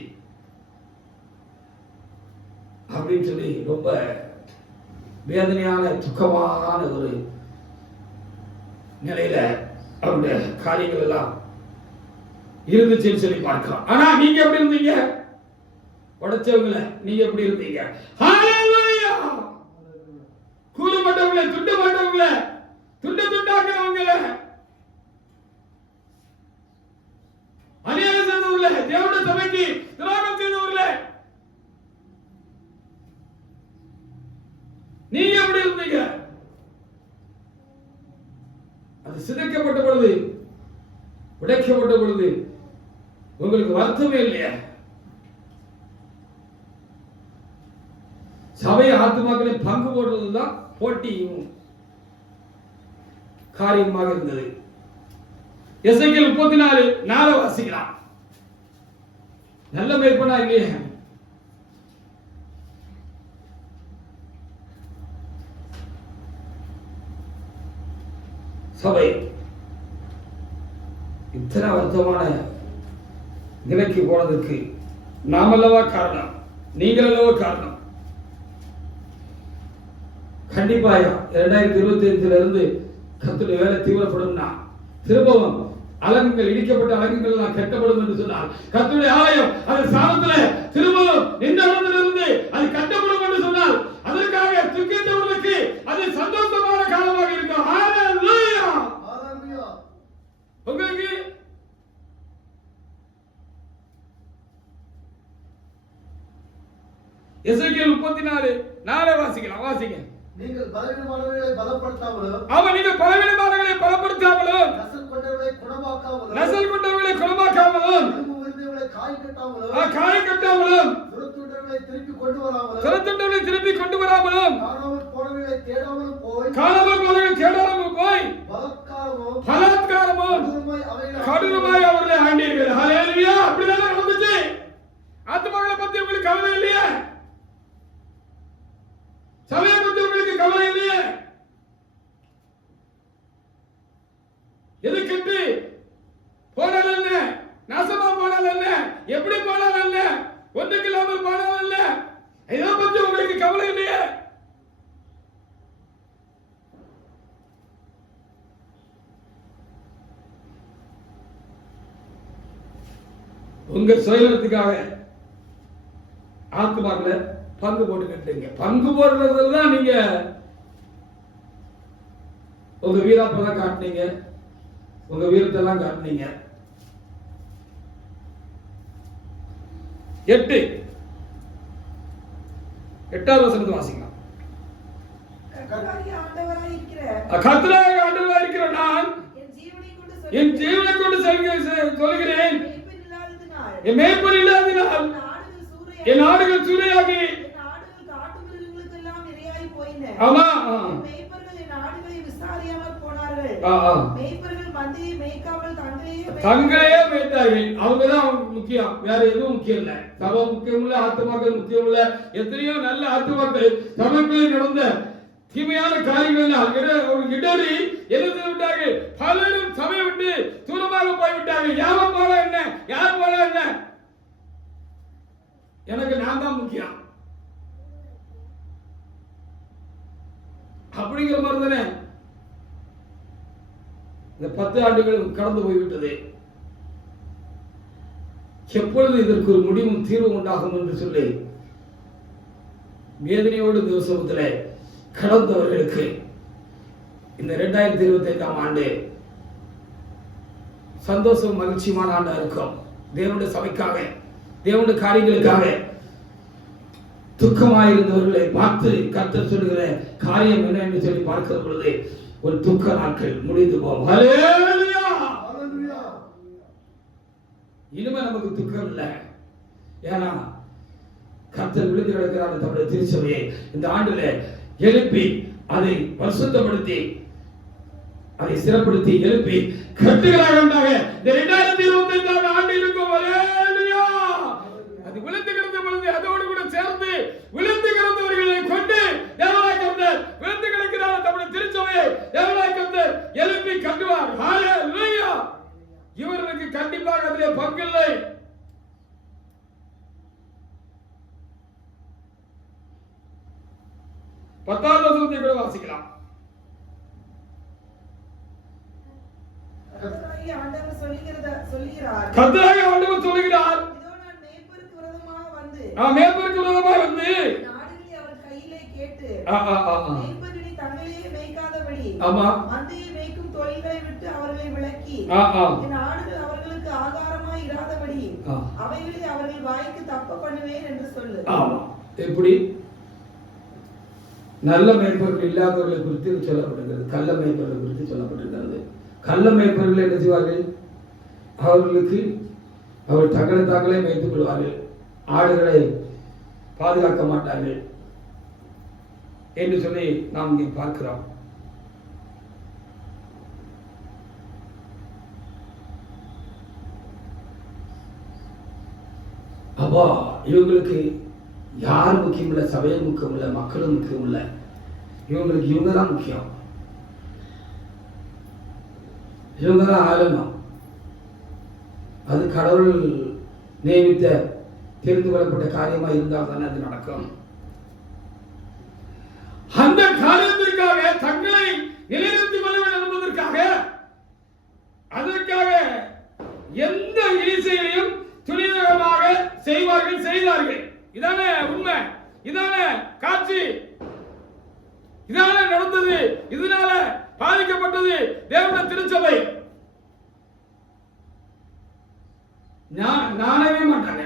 அப்படின்னு சொல்லி ரொம்ப வேதனையான துக்கமான ஒரு நிலையில அவருடைய காரியங்கள் எல்லாம் இருந்துச்சுன்னு சொல்லி பார்க்கலாம். ஆனா நீங்க எப்படி இருந்தீங்க? உடைச்சவங்கள நீங்க எப்படி இருந்தீங்க? ஹalleluya! கூலப்பட்டவங்கள, துண்டப்பட்டவங்கள, துண்டாக்குறவங்கள, அநியாயம் செய்தவங்கள, தேவனுடைய சபைக்கு துரோகம் செய்தவங்கள நீங்க எப்படி இருந்தீங்க? அது சிதைக்கப்பட்ட பொழுது, உடைக்கப்பட்ட பொழுது உங்களுக்கு வருத்தமே இல்லையா? சபை ஆத்துமாக்களை பங்கு போடுறதுதான் போட்டியும் காரியமாக இருந்தது. எசேக்கியேல் 34:4 வாசிக்கலாம். நல்ல மேய்ப்பனா இல்லையே? சபை இத்தனை வருத்தமான நிலைக்கு போனதற்கு நாம் அல்லவா காரணம், நீங்கள் அல்லவா காரணம். கண்டிப்பாயா 2025 இருந்து கர்த்தருடைய வேலை தீவிரப்படும்னா திரும்பவும் அலகுகள் இடிக்கப்பட்ட அலகுகள் எல்லாம் கட்டப்படும் என்று சொன்னார். கர்த்தருடைய ஆலயம் அது சாலத்துல திரும்பவும் இந்த இடத்திலிருந்து அது கட்டப்படும் என்று சொன்னால் அதற்காக துக்கித்தவர்களுக்கு அது சந்தோஷமான காலமாக இருக்கும். ஹalleluya. ஹalleluya. உங்களுக்கு எசேக்கியேல் 34:4 வாசிக்கலாம். வாசிங்க. நீங்கள் பலவீனமானவர்களை பலப்படுத்தாமலும் நீங்கள் பலவீனமானவர்களை பலப்படுத்தாமலும் நசல் கொண்டவர்களை குணமாக்காமலும் எலும்பு முறிந்தவர்களை காயம் கட்டாமலும் துரத்துண்டவர்களை திருப்பி கொண்டு வராமலும் காணாமல் போனவர்களை தேடாமலும் போய் பலாத்காரமும் கடுமையாய் அவர்களை ஆண்டீர்கள். ஹalleluya. அப்படிதான் நடந்துச்சு. ஆத்துமாக்களை பத்தி உங்களுக்கு கவலை இல்லையே, சபையை பத்தி உங்களுக்கு கவலை இல்லையே. எதுக்கிட்டு போனால் என்ன, நாசமா போனால் என்ன, எப்படி போனால் என்ன, ஒன்றுக்கு இல்லாமல் போனால் என்ன, இதை பத்தி உங்களுக்கு கவலை இல்லையே. உங்க சுயநலத்துக்காக ஆத்துமாக்களை பங்கு போட்டுக்கிட்டீங்க. பங்கு போடுறதுல தான் நீங்க உங்க வீராப்பெல்லாம் காட்டினீங்க, உங்க வீரத்தெல்லாம் காட்டினீங்க. 8வது வசனத்தை வாசிக்கலாம். கர்த்தராகிய ஆண்டவராய் இருக்கிற நான் என் ஜீவனை கொண்டு சொல்கிறேன், என் மேய்ப்பன் இல்லாததினால் என் ஆடுகள் சூறையாகி காட்டுமிருகங்களுக்கெல்லாம் இரையாய் போயின. ஆமா, மேய்ப்பர்கள் என் ஆடுகளை விசாரியாமல் போனார்கள். மேய்ப்பர்கள் மந்தையை மேய்க்காமல் தங்களையே மேய்த்தார்கள். அவங்கதான் முக்கியம், வேற எதுவும் முக்கியம் இல்ல. சபை முக்கியம் இல்ல, ஆத்துமாக்கள் முக்கியம் இல்ல. எத்தனையோ நல்ல ஆத்துமாக்கள் சபைக்குள்ளே நடந்த தீமையான காரியங்கள் இடறி எழுந்து விட்டார்கள். பலரும் சபையை விட்டு தூரமாக போய்விட்டார்கள். யாரும் போல என்ன, யார் போல என்ன, எனக்கு நான் தான் முக்கியம் அப்படிங்கிற மாதிரி தானே இந்த 10 ஆண்டுகள் கடந்து போய்விட்டது. எப்பொழுது இதற்கு ஒரு முடிவும் தீர்வும் உண்டாகும் என்று சொல்லி வேதனையோடு தேவசமத்திலே கடந்தவர்களுக்கு இந்த 2025ஆம் ஆண்டு சந்தோஷம் மகிழ்ச்சியான ஆண்டா இருக்கும். தேவனுடைய சபைக்காக, தேவனுடைய காரியங்களுக்காக துக்கமாயிருந்தவர்களை பார்த்து கர்த்தர் சொல்லுகிற காரியம் என்ன என்று சொல்லி பார்க்கிற பொழுது ஒரு துக்க நாட்கள் முடிந்து போகும். ஹல்லேலூயா. இனிமே நமக்கு துக்கம் இல்லை. ஏன்னா கர்த்தர் விழுந்து கிடக்கிறார். தம்முடைய திருச்சபையை இந்த ஆண்டுல எழுப்பி அதை பரிசுத்தப்படுத்தி அதை சிறப்படுத்தி எழுப்பி கட்டுகிறாக. இந்த 2025ஆம் ஆண்டு இருக்கும். ஹல்லேலூயா. அது விழுந்து கிடந்த பொழுது அதோடு கூட சேர்ந்து விழுந்து கிடந்தவர்களை கொண்டு தேவனாய் கர்த்தர் விழுந்து கிடக்கிறார். தம்முடைய திருச்சபையை தேவனாய் கர்த்தர் எழுப்பி கட்டுவார். ஹல்லேலூயா. இவர்களுக்கு கண்டிப்பாக அதிலே பங்கில்லை. பத்தாவது வசனத்தை கூட வாசிக்கலாம். கர்த்தராகிய ஆண்டவர் சொல்லுகிறார், இதோ நான் மேய்ப்பருக்கு விரோதமாக வந்து நாடுகளை அவர் கையிலே கேட்டு மேய்ப்பரினி தங்களையே மேய்க்காதபடி மந்தையை மேய்க்கும் தொழில்களை விட்டு அவர்களை விலக்கி என் ஆடுகள் அவர்களுக்கு ஆகாரமாய் இராதபடி அவைகளை அவர்கள் வாய்க்கு தப்ப பண்ணுவேன் என்று சொல்லு. எப்படி நல்ல மேய்ப்பர்கள் இல்லாதவர்களை குறித்து சொல்லப்பட்டிருக்கிறது, கள்ள மேய்ப்பர்களை குறித்து சொல்லப்பட்டிருக்கிறது. கள்ள மேய்ப்பர்கள் என்ன செய்வார்கள்? அவர்களுக்கு அவர் தங்களை தாங்களே மேய்த்துக் கொள்வார்கள், ஆடுகளை பாதுகாக்க மாட்டார்கள் என்று சொல்லி நாம் இங்கே பார்க்கிறோம். அப்போ இவங்களுக்கு யார் முக்கியம் இல்லை, சபையும் முக்கியம் இல்லை, மக்களும் முக்கியம் இல்லை. இவங்களுக்கு இவங்க தான் முக்கியம், இவங்க தான் ஆளணும். அது கடவுள் நியமித்த தெரிந்து கொள்ளப்பட்ட காரியமா இருந்தால் தானே அது நடக்கும். அந்த காரியத்திற்காக தங்களை நிலைநிறுத்திக் கொள்ள வேண்டும் என்பதற்காக அதற்காக எந்த இழிசையையும் துணிகரமாக செய்வார்கள், செய்தார்கள். இதானே உண்மை, இதானே காட்சி, இதான நடந்தது. இதனால பாதிக்கப்பட்டது தேவனுடைய திருச்சபை. நானவே மாட்டாங்க.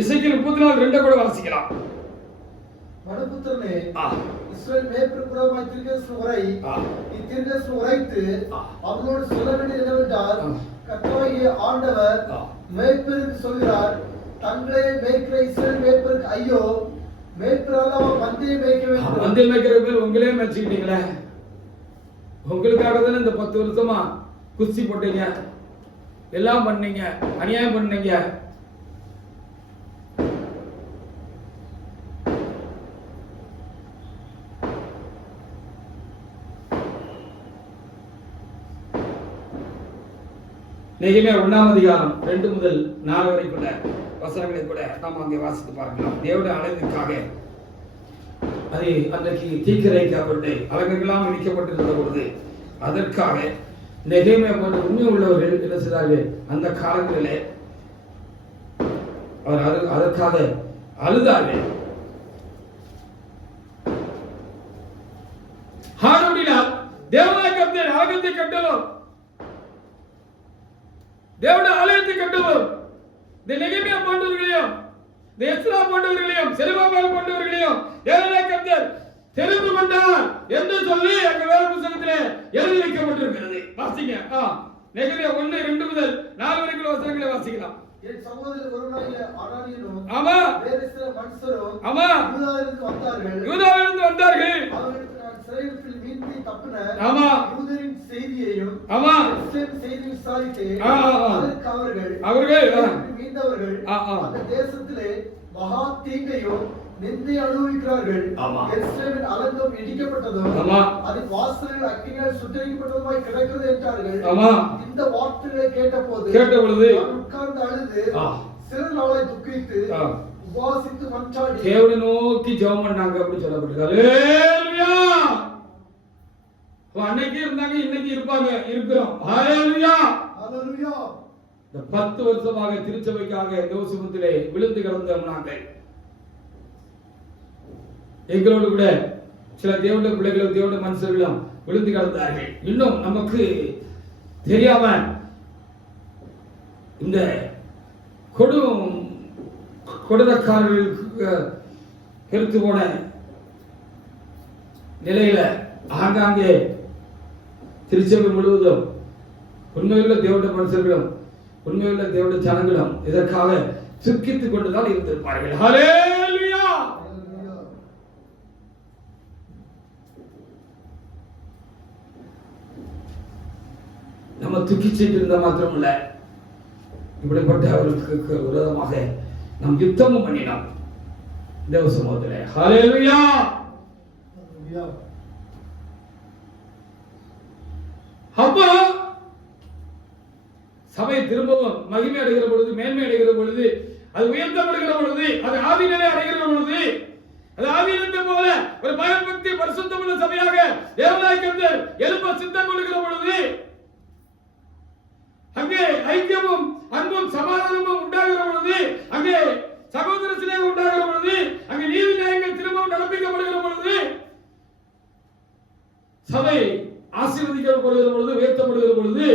எசேக்கியேல் 34:2 கூட வாசிக்கலாம். மனுபுத்திரனே, இஸ்ரவேல் மேய்ப்பருக்கு விரோதமாய் தீர்க்கதரிசனம் உரை. இத்தீர்க்கதரிசனம் உரைத்து அவர்களோடு சொல்ல வேண்டியது என்னவென்றால், கர்த்தராகிய ஆண்டவர் மேய்ப்பருக்கு சொல்கிறார், தங்களை மேய்க்கிற இஸ்ரவேல் மேய்ப்பருக்கு ஐயோ, மேய்ப்பரால் மந்தையை மேய்க்க வேண்டும். மந்தையை மேய்க்கிற பேர் உங்களே மேய்ச்சிக்கிட்டீங்களே. உங்களுக்காக தானே இந்த 10 வருஷமா குஸ்தி போட்டீங்க, எல்லாம் பண்ணீங்க, அநியாயம் பண்ணீங்க. நெகேமியா 1ஆம் அதிகாரம் 2 முதல் 4 வரைக்குள்ள வசனங்களை கூட நாம் அங்கே வாசித்து பார்க்கலாம். தேவனுடைய ஆலயத்திற்காக அது அன்றைக்கு தீக்கிரைக்கப்பட்டு அலங்கெல்லாம் இடிக்கப்பட்டிருந்த பொழுது அதற்காக நெகேமியா போன்ற உண்மை உள்ளவர்கள் என்ன செய்தார்கள்? அந்த காலங்களிலே அவர் அதற்காக அழுதார்கள். தேவனாய் கர்த்தர் ஆலயத்தை கட்டவும், தேவனுடைய ஆலயத்தை கட்டவும், இந்த நெகேமியா போன்றவர்களையும் இந்த எஸ்ரா போன்றவர்களையும் செருபாபேல் போன்றவர்களையும் தேவனாய் கர்த்தர் தெரிந்து கொண்டார் என்று சொல்லி அங்க வேத புத்தகத்திலே எழுதி வைக்கப்பட்டிருக்கிறது. வாசிங்க. நெகேமியா 1:2 முதல் 4 வரைக்குள்ள வசனங்களை வாசிக்கலாம். என் சகோதரர் ஒருவனாகிய அனானியனும் ஆமா வேறு சில மனுஷரும் ஆமா யூதாவிலிருந்து வந்தார்கள். அவர்களுக்கு நான் சிறையிருப்பில் மீன்பிடி தப்பின ஆமா யூதரின் செய்தியையும் ஆமா செய்தியை விசாரித்தேன். அதற்கு அவர்கள் மீண்டவர்கள் அந்த தேசத்திலே மகா தீங்கையும் நிந்தை அனுபவிக்கிறார்கள். எருசலேமின் அலங்கம் இடிக்கப்பட்டதும் அதன் வாசல்கள் அக்கினியால் சுட்டெரிக்கப்பட்டதுமாய் கிடக்கிறது என்றார்கள். இந்த வார்த்தைகளை கேட்டபொழுது நான் உட்கார்ந்து அழுது சில நாளாய் துக்கித்து உபவாசித்து மன்றாடி தேவனை நோக்கி ஜெபம் பண்ணாங்க அப்படி சொல்லப்பட்டிருக்கு. ஹல்லேலூயா. அன்னைக்கு இருந்தாங்க, இன்னைக்கு இருப்பாங்க, இருக்கிறோம். ஹல்லேலூயா. ஹல்லேலூயா. இந்த 10 வருஷமாக திருச்சபைக்காக தோசமத்திலே விழுந்து கிடந்தோம் நாங்கள். எங்களோடு கூட சில தேவனுடைய பிள்ளைகளும் தேவனுடைய மனுஷர்களும் விழுந்து கிடந்தார்கள். இன்னும் நமக்கு தெரியாம இந்த கொடூரக்காரர்களுக்கு கெடுத்து போன நிலையில ஆங்காங்கே திருச்சபை முழுவதும் உண்மையுள்ள தேவனுடைய மனுஷர்களும் உண்மையுள்ள தேவனுடைய ஜனங்களும் இதற்காக சுக்கித்துக் கொண்டுதான் இருந்திருப்பார்கள். ஹல்லேலூயா. நம்ம துக்கிச்சிட்டு இருந்த மாத்திரமல்ல, இப்படிப்பட்ட அவர்களுக்கு விரோதமாக நாம் யுத்தமும் பண்ணினோம் தேவ சமூகத்திலே. ஹல்லேலூயா. அப்போ சபை திரும்பவும் மகிமை அடைகிற பொழுது, மேன்மை அடைகிற பொழுது, அது உயர்த்தப்படுகிற பொழுது, அது ஆதி நிலை அடைகிற பொழுது, அது ஆதியிலிருந்த போல ஒரு பயபக்தி பரிசுத்தமுள்ள சபையாக தேவனாய் கர்த்தர் எழுப்ப சித்தம் கொள்கிற பொழுது, அங்கே ஐக்கியமும் அன்பும் சமாதானமும் உண்டாகிற பொழுது, அங்கே சகோதர சிநேகம் உண்டாகிற பொழுது, அங்கே நீதி நியாயங்கள் திரும்பவும் நடப்பிக்கப்படுகிற பொழுது, சபை ஆசீர்வதிக்கப்படுகிற பொழுது, உயர்த்தப்படுகிற பொழுது,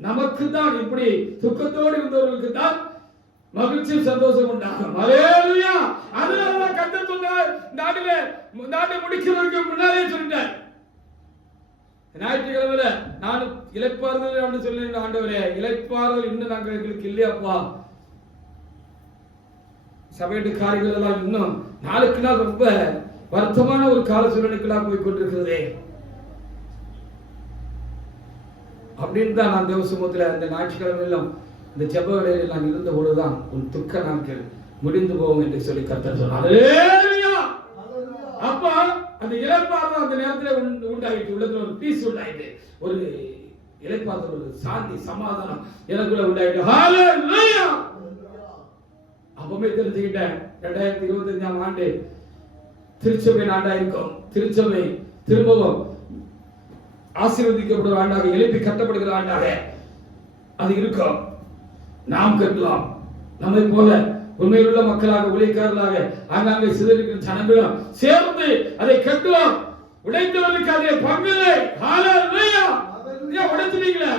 நமக்கு தான் இப்படி துக்கத்தோடு இருந்தவர்களுக்கு தான் மகிழ்ச்சி சந்தோஷம் உண்டாகும். ஹல்லேலூயா. அதனால கர்த்தர் சொன்னார், இந்த ஆண்டை முடிக்கிறதுக்கு முன்னாலே சொல்லிட்டார். ஞாயிற்றுக்கிழமையில நானும் இளைப்பாறுதல் சொல்லிருந்த ஆண்டவரே, இளைப்பாறுதல் இன்னும் நாங்கள் எங்களுக்கு இல்லையாப்பா. சபையிட்டு காரியங்கள் எல்லாம் இன்னும் நாளுக்கு நாள் ரொம்ப வருத்தமான ஒரு கால சூழ்நிலைக்கெல்லாம் போய் கொண்டிருக்கிறதே அப்படின்னு தான் நான் தேவ சமூகத்தில் அந்த ஞாயிற்றுக்கிழமையிலும் இந்த ஜெப வேளையில் நான் இருந்த பொழுதுதான் உன் துக்க நாட்கள் முடிந்து போகும் என்று சொல்லி கர்த்தர் சொன்னார். ஹல்லேலூயா. அப்ப அந்த இளைப்பாறுதல் அந்த நேரத்தில் உண்டாயிட்டு, உள்ளத்துல ஒரு பீஸ் உண்டாயிட்டு, ஒரு இளைப்பாறுதல், சாந்தி, சமாதானம் எனக்குள்ள உண்டாயிட்டு. ஹalleluya. அப்பவே தெரிஞ்சுக்கிட்டேன் 2025ஆம் ஆண்டு திருச்சபை ஆண்டா இருக்கும். திருச்சபை திரும்பவும் ஆசீர்வதிக்கப்படுகிற ஆண்டாக, எழுப்பி கட்டப்படுகிற ஆண்டாக அது இருக்கும். நாம் கட்டலாம். நம்மை போல உண்மையுள்ள மக்களாக, ஊழியக்காரர்களாக ஆங்காங்கே சிதறிக்கிற ஜனங்களும் சேர்ந்து அதை கட்டுவோம். உடைத்தவர்களுக்கு அதே பங்கில்லை. ஹalleluya. ஏன் உடைச்சிட்டீங்களே?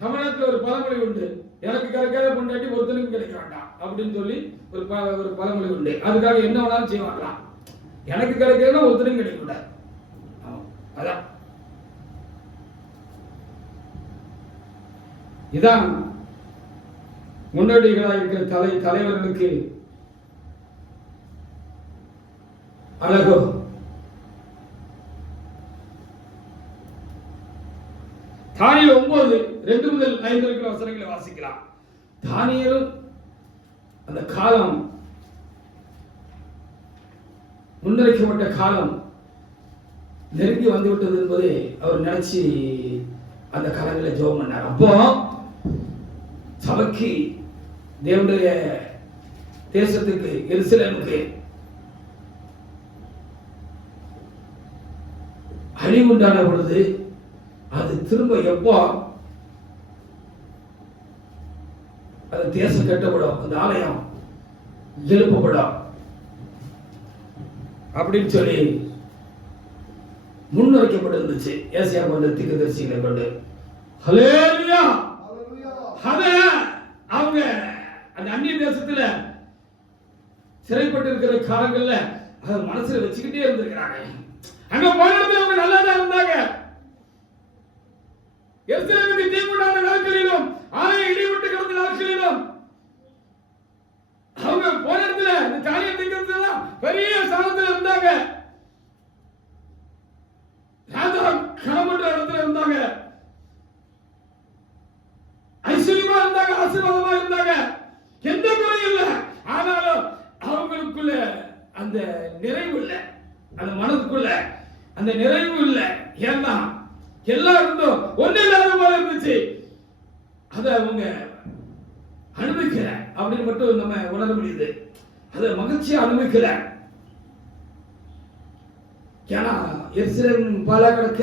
தமிழ்நாட்டில் ஒரு பழமொழி உண்டு, எனக்கு கிடைக்காத பொண்டாட்டி ஒருத்தனுக்கு கிடைக்க வேண்டாம் அப்படின்னு சொல்லி ஒரு பழமொழி உண்டு. அதுக்காக என்ன வேணாலும் செய்வாங்களாம். எனக்கு கிடைக்கிறதுனா ஒருத்தனுக்கு கிடைக்க கூடாது. அதான் இதான் முன்னோடிகளாக இருக்கிற தலைவர்களுக்கு அழகோ. தானியேல் 9:2 முதல் 5 வரைக்கும் வசனங்களை வாசிக்கலாம். தானியேல் அந்த காலம், முன்னறிக்கப்பட்ட காலம் நெருங்கி வந்துவிட்டது என்பதை அவர் நினைச்சு அந்த காலங்களில் ஜெபம் பண்ணார். அப்போ சபைக்கு, தேவனுடைய தேசத்துக்கு, எருசலேமுக்கு அழிவுண்டான பொழுது அது திரும்ப எப்போ அது தேசம் கட்டப்படும், அந்த ஆலயம் எழுப்பப்படும் அப்படின்னு சொல்லி முன்னுரைக்கப்பட்டிருந்துச்சு. ஏசாயா கொண்டு, தீர்க்கதரிசிகளை கொண்டு. ஹல்லேலூயா. அத அவங்க அந்த அந்நிய தேசத்துல சிறைப்பட்டு இருக்கிற காலங்கள்ல அத மனசுல வச்சுக்கிட்டே இருந்திருக்கிறாங்க. அங்க போன இடத்துல அவங்க நல்லா தான் இருந்தாங்க. எருசலேமுக்கு தீங்குண்டான நாட்களிலும், ஆலயம் இடிவிட்டு கிடந்த நாட்களிலும் அவங்க போன இடத்துல இந்த காரியம் திங்கிறதுல பெரிய சாதத்துல இருந்தாங்க. ராஜா கணவன்ற இடத்துல இருந்தாங்க. ஐஸ்வர்யமா இருந்தாங்க, ஆசீர்வாதமா இருந்தாங்க. எந்த குறையும் இல்லை. ஆனாலும் அவங்களுக்குள்ள அந்த நிறைவு இல்லை, அந்த மனதுக்குள்ள அந்த நிறைவு இல்லை. ஏன்னா எல்லாம் இருந்தோம், ஒண்ணு இல்லாத போல இருந்துச்சு. அதை அவங்க அனுபவிக்கல அப்படின்னு மட்டும் நம்ம உணர முடியுது. அதை மகிழ்ச்சியா அனுபவிக்கல. ஏன்னா எருசலேம் பாலா கிடக்க,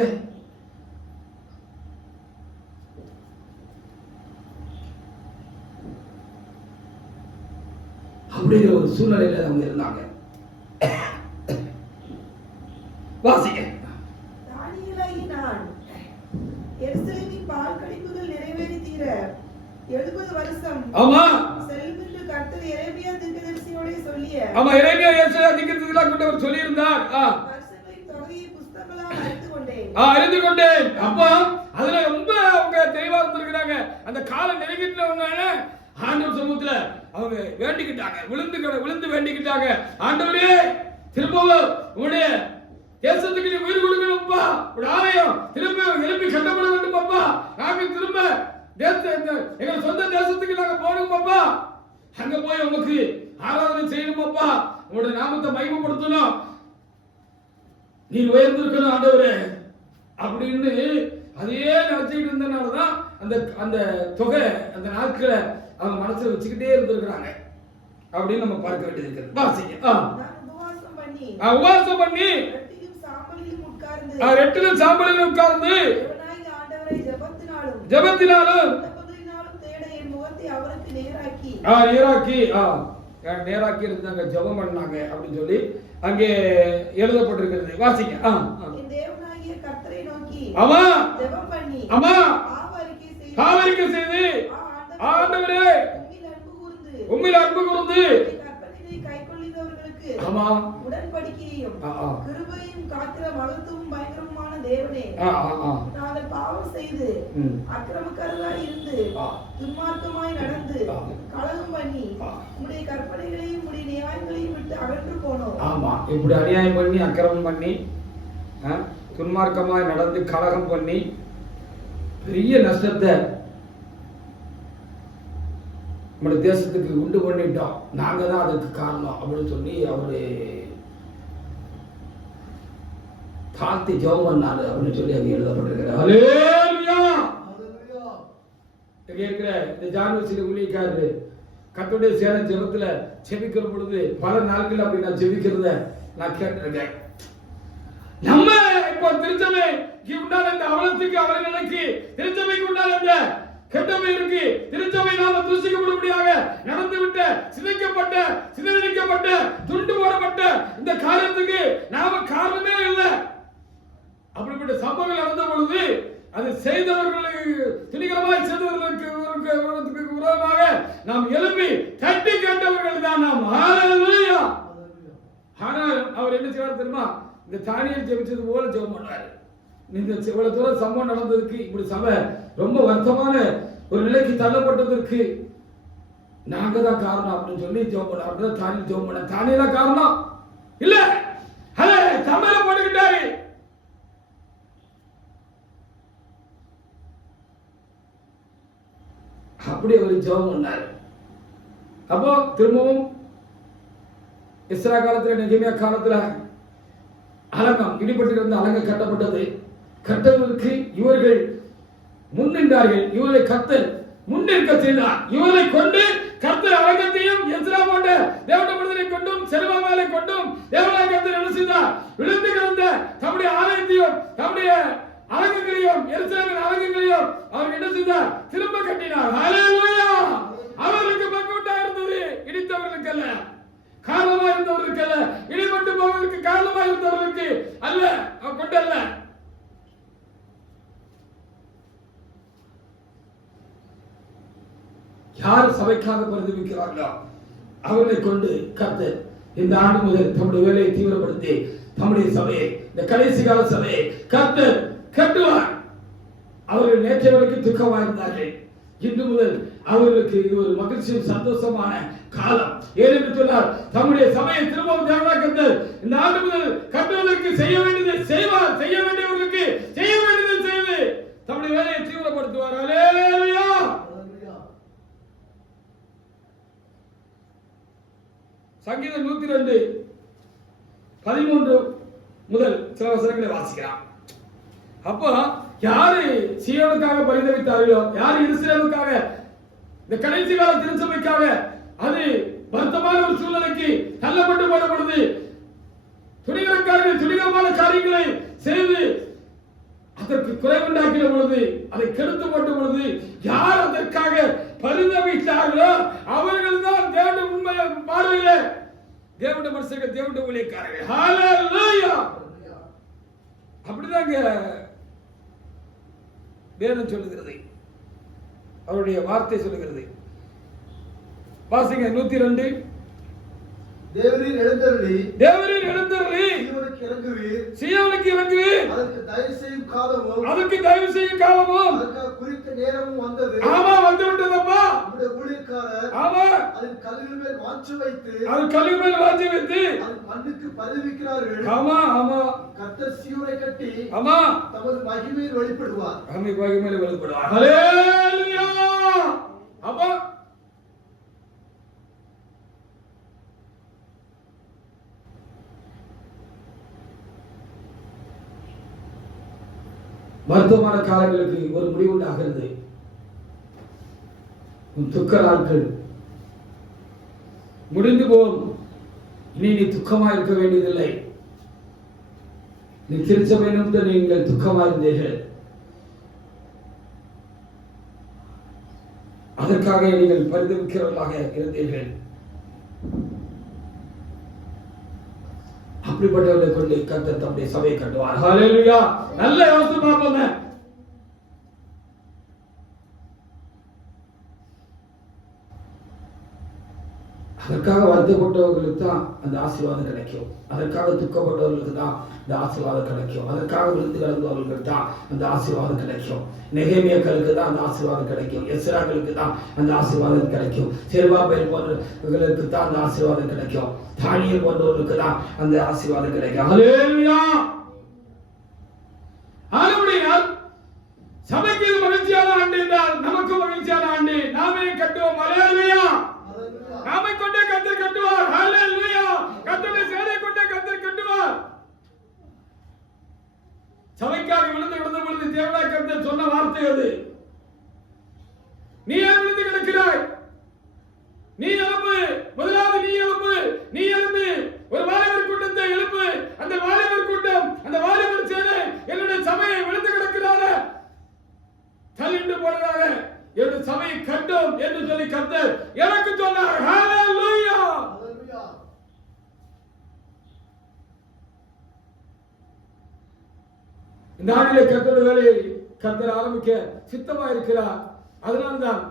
அப்படிங்கிற ஒரு சூழ்நிலையில அவங்க இருந்தாங்க. வாசிக்க. தானியேலாகிய நான் எருசலேமின் பால் கடிப்புகள் நிறைவேறி தீர 70 வருஷம் ஆமா செல்லும் என்று கர்த்தர் எரேமியா தீர்க்கதரிசியோட சொல்லிய, ஆமா எரேமியா ஏசாயா தீர்க்கதரிசிகளா கொண்டு அவர் சொல்லி இருந்தார். வருஷங்களின் தொகையை புத்தகங்களால் அறிந்து கொண்டேன். அறிந்து கொண்டேன். அப்ப அதுல ரொம்ப அவங்க தெளிவா இருந்திருக்கிறாங்க. அந்த காலம் நெருங்கிட்டவங்க ஆண்டவர் சமூகத்துல அவங்க வேண்டிக்கிட்டாங்க, விழுந்து வேண்டிக்கிட்டாங்க. ஆண்டவரே, திரும்பவும் உடைய தேசத்துக்கு நீ உயிர் கொடுக்கணும்ப்பா, ஒரு ஆலயம் திரும்ப எழுப்பி கட்டப்பட வேண்டும் அப்பா. நாங்க திரும்ப எங்க சொந்த தேசத்துக்கு நாங்க போகணும் அப்பா. அங்க போய் உங்களுக்கு ஆராதனை செய்யணும் அப்பா, உங்களுடைய நாமத்தை மகிமைப்படுத்தணும், நீ உயர்ந்திருக்கணும் ஆண்டவரே அப்படின்னு அதையே நினைச்சுக்கிட்டு இருந்தனாலதான் அந்த அந்த தொகை, அந்த நாட்களை அவங்க மனசுல வச்சுக்கிட்டே இருந்திருக்கிறாங்க அப்படின்னு நம்ம பார்க்க வேண்டியது இருக்கிறது. வாசிங்க. உபவாசம் பண்ணி ரெட்டிலும் சாம்பலிலும் உட்கார்ந்து ஜெபத்தினாலும் நேராக்கி இருந்தாங்க, ஜெபம் பண்ணாங்க அப்படின்னு சொல்லி அங்கே எழுதப்பட்டிருக்கிறது. வாசிங்க. ஆமா ஆமா காவரிக்கை செய்து ஆண்டவரே உம்மில் அன்பு கூர்ந்து ஆமா உடன்படிக்கையையும் கிருபையும் காக்கிற மகத்துவம் பயங்கரமான தேவனே, நாங்கள் பாவம் செய்து அக்கிரமக்காரராய் இருந்து துன்மார்க்கமாய் நடந்து கலகம் பண்ணி உம்முடைய கற்பனைகளையும் உம்முடைய நியாயங்களையும் விட்டு அகன்று போனோம். ஆமா, இப்படி அநியாயம் பண்ணி அக்கிரமம் பண்ணி துன்மார்க்கமாய் நடந்து கலகம் பண்ணி பெரிய நஷ்டத்தை நம்முடைய தேசத்துக்கு உண்டு பண்ணிட்டோம், நாங்க தான் அதுக்கு காரணம் அப்படின்னு சொல்லி அவரு தாழ்த்தி ஜெபம் பண்ணாரு அப்படின்னு சொல்லி அங்க எழுதப்பட்டிருக்கிறார். ஹல்லேலூயா. இங்க இருக்கிற இந்த ஜான்வசில ஊழியக்காரரு கர்த்தருடைய சேர ஜெபத்துல ஜெபிக்கிற பொழுது பல நாட்கள் அப்படி நான் ஜெபிக்கிறத நான் கேட்டிருக்கேன். நம்ம இப்போ திருச்சபை உண்டான இந்த அவலத்துக்கு அவர்களுக்கு திருச்சபைக்கு உண்டான இந்த கெட்டமை இருக்கு. திருச்சபை நாம தூசிக்கப்படும்படியாக நடந்துவிட்ட சிதைக்கப்பட்ட சிதறடிக்கப்பட்ட துண்டு போடப்பட்ட இந்த காரியத்துக்கு நாம காரணமே இல்லை. அப்படிப்பட்ட சம்பவங்கள் நடந்த பொழுது அது செய்தவர்களுக்கு துணிகரமாய் செய்தவர்களுக்கு விரோதமாக நாம் எழுப்பி தட்டி கேட்டவர்கள் தான் நாம். ஹல்லேலூயா. ஆனால் அவர் என்ன செய்வார் தெரியுமா? இந்த தானியேல் ஜெபிச்சது போல ஜெபம் பண்ணாரு. இந்த இவ்வளவு தூரம் சம்பவம் நடந்ததுக்கு இப்படி சபை ரொம்ப வருத்தமான ஒரு நிலைக்கு தள்ளப்பட்டதற்கு நாங்க தான் காரணம் அப்படின்னு சொல்லி ஜெபம் பண்ண. அப்படிதான் தானியேல் ஜெபம் பண்ண. தானியேலா காரணம் இல்ல, அதை சமையல போட்டுக்கிட்டாரு. அப்படி அவர் ஜெபம் பண்ணாரு. அப்போ திரும்பவும் இஸ்ரா காலத்துல நெகேமியா காலத்துல அலங்கம் இடிபட்டு இருந்த அலங்கம் கட்டப்பட்டது. கட்டுவதற்கு இவர்கள் முன்னின்றார்கள். இவர்களை கர்த்தர் முன்னிற்க செய்தார். இவர்களை கொண்டு கர்த்தர் அலங்கத்தையும் எஸ்ரா போன்ற தேவனுடைய மனிதரை கொண்டும் செருபாபேலை கொண்டும் தேவனாகிய கர்த்தர் என்ன செய்தார்? விழுந்து கிடந்த தம்முடைய ஆலயத்தையும் தம்முடைய அலங்கங்களையும் எருசலேமின் அலங்கங்களையும் அவர் என்ன செய்தார்? திரும்ப கட்டினார். ஹல்லேலூயா. அவர்களுக்கு பங்குண்டா இருந்தது, இடித்தவர்களுக்கு அல்ல. காரணமா இருந்தவர்களுக்கு அல்ல, இடிபட்டு போவதற்கு காரணமா இருந்தவர்களுக்கு அல்ல, அவர் கொண்டல்ல. யார் சபைக்காக பரிதவிக்கிறார்களோ அவர்களை கொண்டு கர்த்தர் இந்த ஆண்டு முதல் தம்முடைய வேலையை தீவிரப்படுத்தி தம்முடைய சபையை, இந்த கடைசி கால சபையை கர்த்தர் கட்டுவார். அவர்கள் நேற்றைய வரைக்கும் துக்கமாக இருந்தார்கள். இன்று முதல் அவர்களுக்கு இது ஒரு மகிழ்ச்சியும் சந்தோஷமான காலம். ஏனென்று சொன்னால் தம்முடைய சபையை திரும்பவும் தேவனாகிய கர்த்தர் இந்த ஆண்டு முதல் கட்டுவதற்கு செய்ய வேண்டியதை செய்வார். செய்ய வேண்டியவர்களுக்கு செய்ய வேண்டியதை செய்து தம்முடைய வேலையை தீவிரப்படுத்துவார். ஹல்லேலூயா. சங்கீதம் 102 13 முதல் சில வசனங்களை வாசிக்கலாம். அப்போ யாரு சீயோனுக்காக பரிதவித்தார்களோ, யாரு எருசலேமுக்காக இந்த கடைசி கால திருச்சபைக்காக அது வருத்தமான ஒரு சூழ்நிலைக்கு தள்ளப்பட்டு போன பொழுது துணிகரக்காரர்கள் துணிகரமான காரியங்களை செய்து அதற்கு குறைவுண்டாக்கின பொழுது, அதை கெடுத்து போட்ட பொழுது யார் அதற்காக பரிதவித்தார்களோ அவர்கள் தான் தேவனுடைய உண்மை பார்வையில தேவனுடைய மனுஷர்கள், தேவனுடைய ஊழியக்காரர்கள். ஹல்லேலூயா. அப்படிதாங்க வேதம் சொல்லுகிறது, அவருடைய வார்த்தை சொல்லுகிறது. வாசிங்க 102. தேவரீர் எழுந்தருளி சீயோனுக்கு இறங்குவீர். அதற்கு தயவு செய்யும் காலமும் அதற்கு குறித்த நேரமும் வந்தது. ஆமா, வந்து விட்டதப்பா. உம்முடைய ஊழியக்காரர் ஆமா அதன் கல்லின் மேல் வாஞ்சை வைத்து அதன் மண்ணுக்கு பரிதவிக்கிறார்கள். ஆமா ஆமா. கர்த்தர் சீயோனை கட்டி ஆமா தமது மகிமையில் வெளிப்படுவார். ஹல்லேலூயா. அப்பா மருத்துவமான காலங்களுக்கு ஒரு முடிவு உண்டாகிறது. உன் துக்க நாட்கள் முடிந்து போகும். இனி நீ துக்கமா இருக்க வேண்டியதில்லை. நீ திருச்சபை நிமித்தம் நீங்கள் துக்கமா இருந்தீர்கள். அதற்காக நீங்கள் பரிதவிக்கிறவர்களாக இருந்தீர்கள். அப்படிப்பட்டவர்களை கொண்டு கர்த்தர் தம்முடைய சபையை கட்டுவார். ஹல்லேலூயா. நல்ல யோசனை பார்ப்போம். அதற்காக வருத்தப்பட்டவர்களுக்கு தான் அந்த ஆசீர்வாதம் கிடைக்கும். அதற்காக துக்கப்பட்டவர்களுக்கு தான் இந்த ஆசீர்வாதம் கிடைக்கும். அதற்காக விழுந்து கிடந்தவர்களுக்கு தான் அந்த ஆசீர்வாதம் கிடைக்கும். நெகேமியாக்களுக்கு தான் அந்த ஆசீர்வாதம் கிடைக்கும். எஸ்ராக்களுக்கு தான் அந்த ஆசீர்வாதம் கிடைக்கும். செருபாபேல் போன்றவர்களுக்கு தான் அந்த ஆசீர்வாதம் கிடைக்கும். தானியேல் போன்றவர்களுக்கு தான் அந்த ஆசீர்வாதம் கிடைக்கும். ஹல்லேலூயா. ஆனபடியால் சபைக்கு இது மகிழ்ச்சியான ஆண்டு என்றால் நமக்கு மகிழ்ச்சியான ஆண்டு. நாமே கட்டுவோம். ஹல்லேலூயா. நாமை கொண்டே கர்த்தர் கட்டுவார். ஹல்லேலூயா. கர்த்தருடைய சேனை கொண்டே கர்த்தர் கட்டுவார். முடியாது. நீ ஏன் விழுந்து கிடக்கிறாய்? நீ எழுப்பு, முதலாவது நீ எழுப்பு. நீ எழுந்து ஒரு வாலிபர் கூட்டத்தை எழுப்பு. அந்த வாலிபர் கூட்டம், அந்த வாலிபர் சேனை என்னுடைய சபையை விழுந்து கிடக்கிறார தள்ளிட்டு போனதாக என்னுடைய சபையை கட்டும் என்று சொல்லி கர்த்தர் எனக்கு சொன்னார். ஹalleluya. இந்த ஆண்டிலே கர்த்தருடைய வேலையை கர்த்தர் ஆரம்பிக்க சித்தமா இருக்கிறார். அதனால்தான்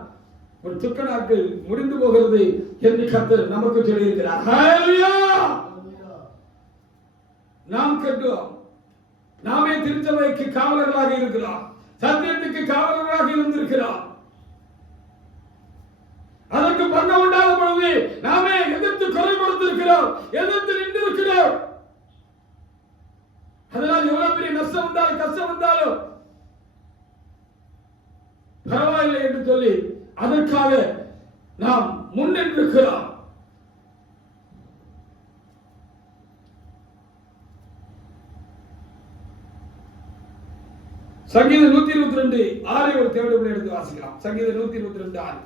ஒரு துக்க நாட்கள் முடிந்து போகிறது என்று கர்த்தர் நமக்கு சொல்லி இருக்கிறார். ஹalleluya. நாம் கட்டுவோம். நாமே திருச்சபைக்கு காவலர்களாக இருக்கிறோம். சத்தியத்துக்கு காவலர்களாக இருந்திருக்கிறோம். அதற்கு பங்கம் உண்டாத பொழுது நாமே எதிர்த்து குரல் கொடுத்திருக்கிறோம், எதிர்த்து நின்றிருக்கிறோம். அதனால் எவ்வளவு பெரிய நஷ்டம் வந்தாலும் கஷ்டம் வந்தாலும் பரவாயில்லை என்று சொல்லி அதற்காக நாம் முன்னின்றிருக்கிறோம். சங்கீதம் 122:6 ஒரு தேவனுடைய எடுத்து வாசிக்கலாம். சங்கீதம் 122:6.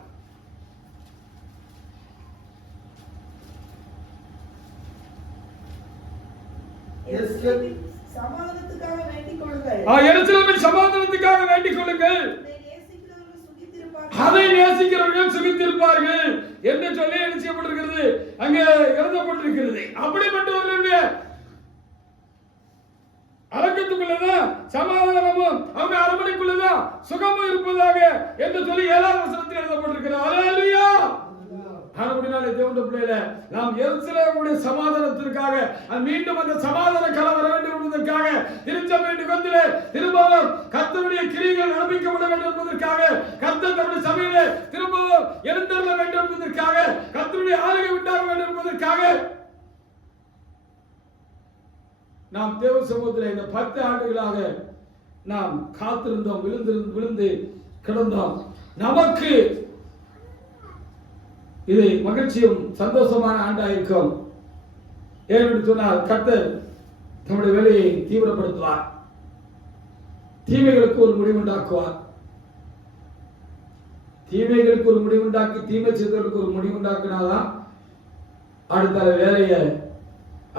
சமாதானத்துக்காக வேண்டிக் கொள்ளுங்கள். எருசலேமின் சமாதானத்துக்காக வேண்டிக் கொள்ளுங்கள். அதை நேசிக்கிறவர்கள் சுகித்திருப்பார்கள் என்று சொல்லி என்ன செய்யப்பட்டிருக்கிறது, அங்கே எழுதப்பட்டிருக்கிறது. அப்படிப்பட்டவர்களுடைய அரங்கத்துக்குள்ளதான் சமாதானமும் அவங்க அரண்மனைக்குள்ளதான் சுகமும் இருப்பதாக என்று சொல்லி 7ஆம் வசனத்தில் எழுதப்பட்டிருக்கிறது. ஹalleluya. அப்படினாலே தேவனுடைய பிள்ளைகளே, நாம் எருசலேமுடைய சமாதானத்திற்காக மீண்டும் அந்த சமாதான காலம் வர வேண்டும் என்பதற்காக திருச்சபை நிகழ்ச்சியிலே திரும்பவும் கர்த்தருடைய கிரியைகள் நடப்பிக்கப்பட வேண்டும் என்பதற்காக கர்த்தர் தம்முடைய சபையிலே திரும்பவும் எழுந்தருள வேண்டும் என்பதற்காக கர்த்தருடைய ஆளுகை உண்டாக வேண்டும் என்பதற்காக நாம் தேவ சமூகத்தில் இந்த 10 ஆண்டுகளாக நாம் காத்திருந்தோம், விழுந்து கிடந்தோம். நமக்கு இது மகிழ்ச்சியும் சந்தோஷமான ஆண்டாயிருக்கும். ஏனென்று சொன்னால் கர்த்தர் நம்முடைய வேலையை தீவிரப்படுத்துவார், தீமைகளுக்கு ஒரு முடிவுண்டாக்குவார். தீமைகளுக்கு ஒரு முடிவுண்டாக்கி தீமை செய்தவர்களுக்கு ஒரு முடிவுண்டாக்கினாதான் அடுத்த வேலையை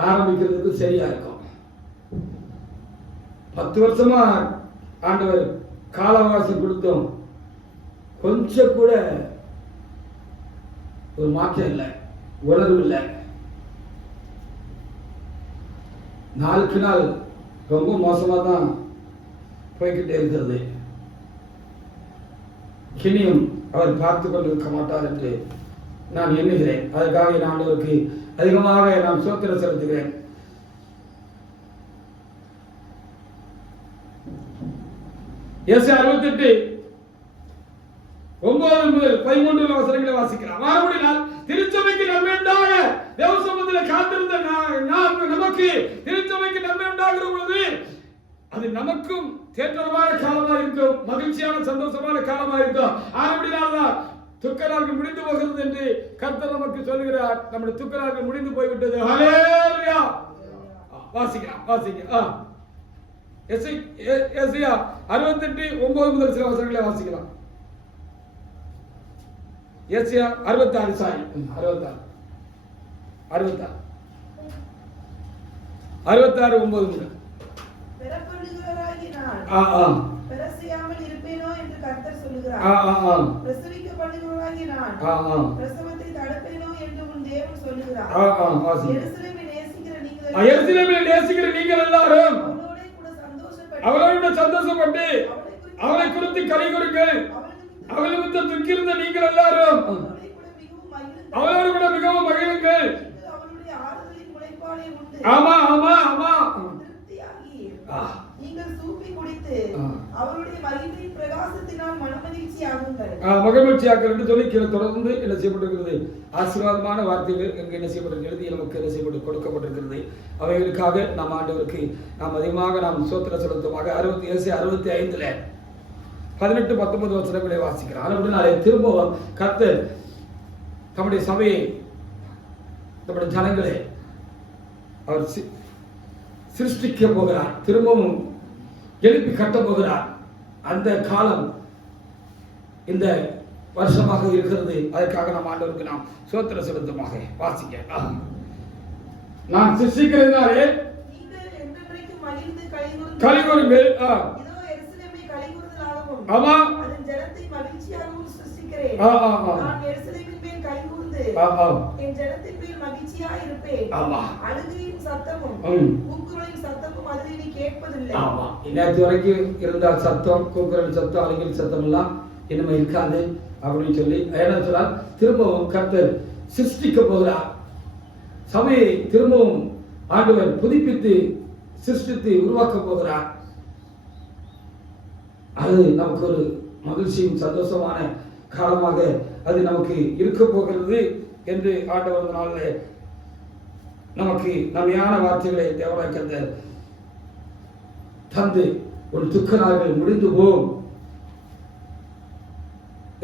ஆரம்பிக்கிறதுக்கு சரியா இருக்கும். 10 வருஷமா ஆண்டவர் கால அவகாசம் கொடுத்தோம், கொஞ்சம் கூட ஒரு மாற்றம் இல்லை, உணர்வு இல்லை. நாளுக்கு நாள் ரொம்ப மோசமா தான் போய்கிட்டே இருக்கிறது. இனியும் அவர் பார்த்து கொண்டிருக்க மாட்டார் என்று நான் எண்ணுகிறேன். அதற்காக நான் ஆண்டவருக்கு அதிகமாக நான் ஸ்தோத்திரம் செலுத்துகிறேன். ஏசாயா 68:9 முதல் 13 வசனங்களை வாசிக்கலாம். மறுபடியும் திருச்சபைக்கு நன்மை உண்டாக தேவ சமூகத்தில் காத்திருந்த நமக்கு திருச்சபைக்கு நன்மை உண்டாகிற பொழுது அது நமக்கும் தேற்றமான காலமா இருக்கும், மகிழ்ச்சியான சந்தோஷமான காலமா இருக்கும். ஆனபடினால்தான் துக்க நாட்கள் முடிந்து போகிறது என்று கர்த்தர் நமக்கு சொல்லுகிறார். நம்முடைய துக்க நாட்கள் முடிந்து போய்விட்டது. ஹல்லேலூயா. வாசிக்கலாம். எசையா 68:9 முதல் சில வசனங்களை வாசிக்கலாம். எசையா 66:9 முதல். பெறப்படுகிறவராகி நான் பிரசவியாமல் இருப்பேனோ என்று கர்த்தர் சொல்லுகிறார். பிரசவிக்கப்படுகிறவராகி நான் பிரசவத்தை தடுப்பேனோ என்று உன் தேவன் சொல்லுகிறார். எருசலேமை நேசிக்கிற நீங்கள் எல்லாரும் அவளோடு சந்தோஷப்பட்டு அவளை குறித்து களி கூறுங்கள். அவளை விட்டு துக்கிருந்த நீங்கள் எல்லாரும் அவளோடு கூட மிகவும் மகிழுங்கள். ஆமா ஆமா ஆமா. நீங்கள் சூப்பி குடித்து அவருடைய மகிமையின் பிரகாசத்தினால் மனமகிழ்ச்சியாகுங்கள். மகிழ்ச்சியாக்கள் என்று சொல்லி கீழே தொடர்ந்து என்ன செய்யப்பட்டிருக்கிறது, ஆசீர்வாதமான வார்த்தைகள் எங்கு என்ன செய்யப்பட்டிருக்கிறது, எழுதி நமக்கு என்ன செய்யப்பட்டு கொடுக்கப்பட்டிருக்கிறது. அவைகளுக்காக நாம் ஆண்டவருக்கு நாம் அதிகமாக நாம் ஸ்தோத்திரம் செலுத்துமாக 65:18 18-19 வசனங்களை வாசிக்கிறோம். அப்படி நாளை திரும்பவும் கர்த்தர் தம்முடைய சபையை, தம்முடைய ஜனங்களை அவர் சிருஷ்டிக்க போகிறார், திரும்பவும் எழுப்பி கட்ட போகிறார். அந்த காலம் இந்த வருஷமாக இருக்கிறது. அதற்காக நாம் ஆண்டவருக்கு நாம் ஸ்தோத்திர செலுத்துமாக வாசிக்க. நான் சிருஷ்டிக்கிறதுனாலே கலிகூறுங்கள். ஆமா, நேற்று வரைக்கும் இருந்த சத்தம், கூக்குரல் சத்தம், அழுகில் சத்தம் எல்லாம் இனிமே இருக்காது அப்படின்னு சொல்லி என்ன சொன்னார், திரும்பவும் கர்த்தர் சிருஷ்டிக்க போகிறார். சபையை திரும்பவும் ஆண்டவர் புதுப்பித்து சிருஷ்டித்து உருவாக்க போகிறார். அது நமக்கு ஒரு மகிழ்ச்சியும் சந்தோஷமான காலமாக அது நமக்கு இருக்க போகிறது என்று ஆண்டவர் நாளில் நமக்கு நன்மையான வார்த்தைகளை தேவனாய் கர்த்தர் தந்து ஒரு துக்க நாள்கள் முடிந்து போம்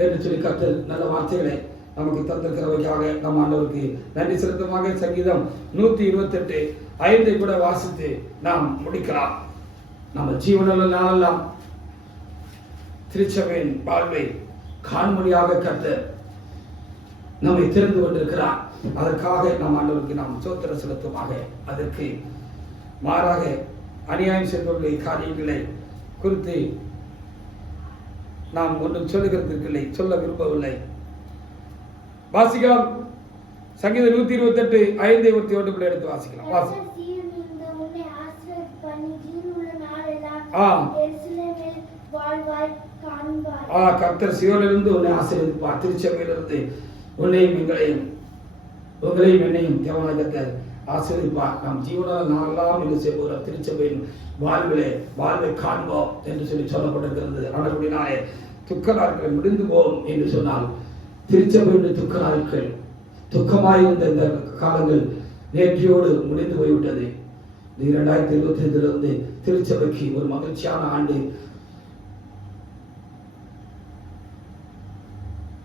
என்று சொல்லி கர்த்தர் நல்ல வார்த்தைகளை நமக்கு தந்திருக்கிறவைக்காக நம் ஆண்டவருக்கு நன்றி செலுத்தமாக. சங்கீதம் 128:5 கூட வாசித்து நாம் முடிக்கலாம். நம்ம ஜீவனுள்ள நாளெல்லாம் திருச்சபையின் வாழ்வை காண்மொழியாக கர்த்தர் நம்மை திறந்து கொண்டிருக்கிறார். அதற்காக நம் ஆண்டவருக்கு நாம் ஸ்தோத்திர செலுத்துமாக. அதற்கு மாறாக அநியாயம் செய்தவர்களுடைய காரியங்களை குறித்து நாம் ஒன்றும் சொல்லுகிறதுக்கில்லை, சொல்ல விரும்பவில்லை. வாசிக்கலாம். சங்கீதம் 128:5-1 எடுத்து வாசிக்கலாம். கர்த்தர் சீயோனிலிருந்து உன்னை ஆசீர்வதிப்பார். திருச்சபையிலிருந்து உன்னையும் உங்களையும் என்னையும் தேவனாய் கர்த்தர் ஆசீர்வதிப்பார். நாம் ஜீவனால் நாளெல்லாம் என்று செய்வோம். திருச்சபையின் வாழ்வை காண்போம் என்று சொல்லி சொல்லப்பட்டிருக்கிறது. ஆனபடினாலே துக்க நாட்கள் முடிந்து போகும் என்று சொன்னால் திருச்சபையுடைய துக்க நாட்கள், துக்கமாயிருந்த இந்த காலங்கள் நேற்றையோடு முடிந்து போய்விட்டது. 2025 திருச்சபைக்கு ஒரு மகிழ்ச்சியான ஆண்டு.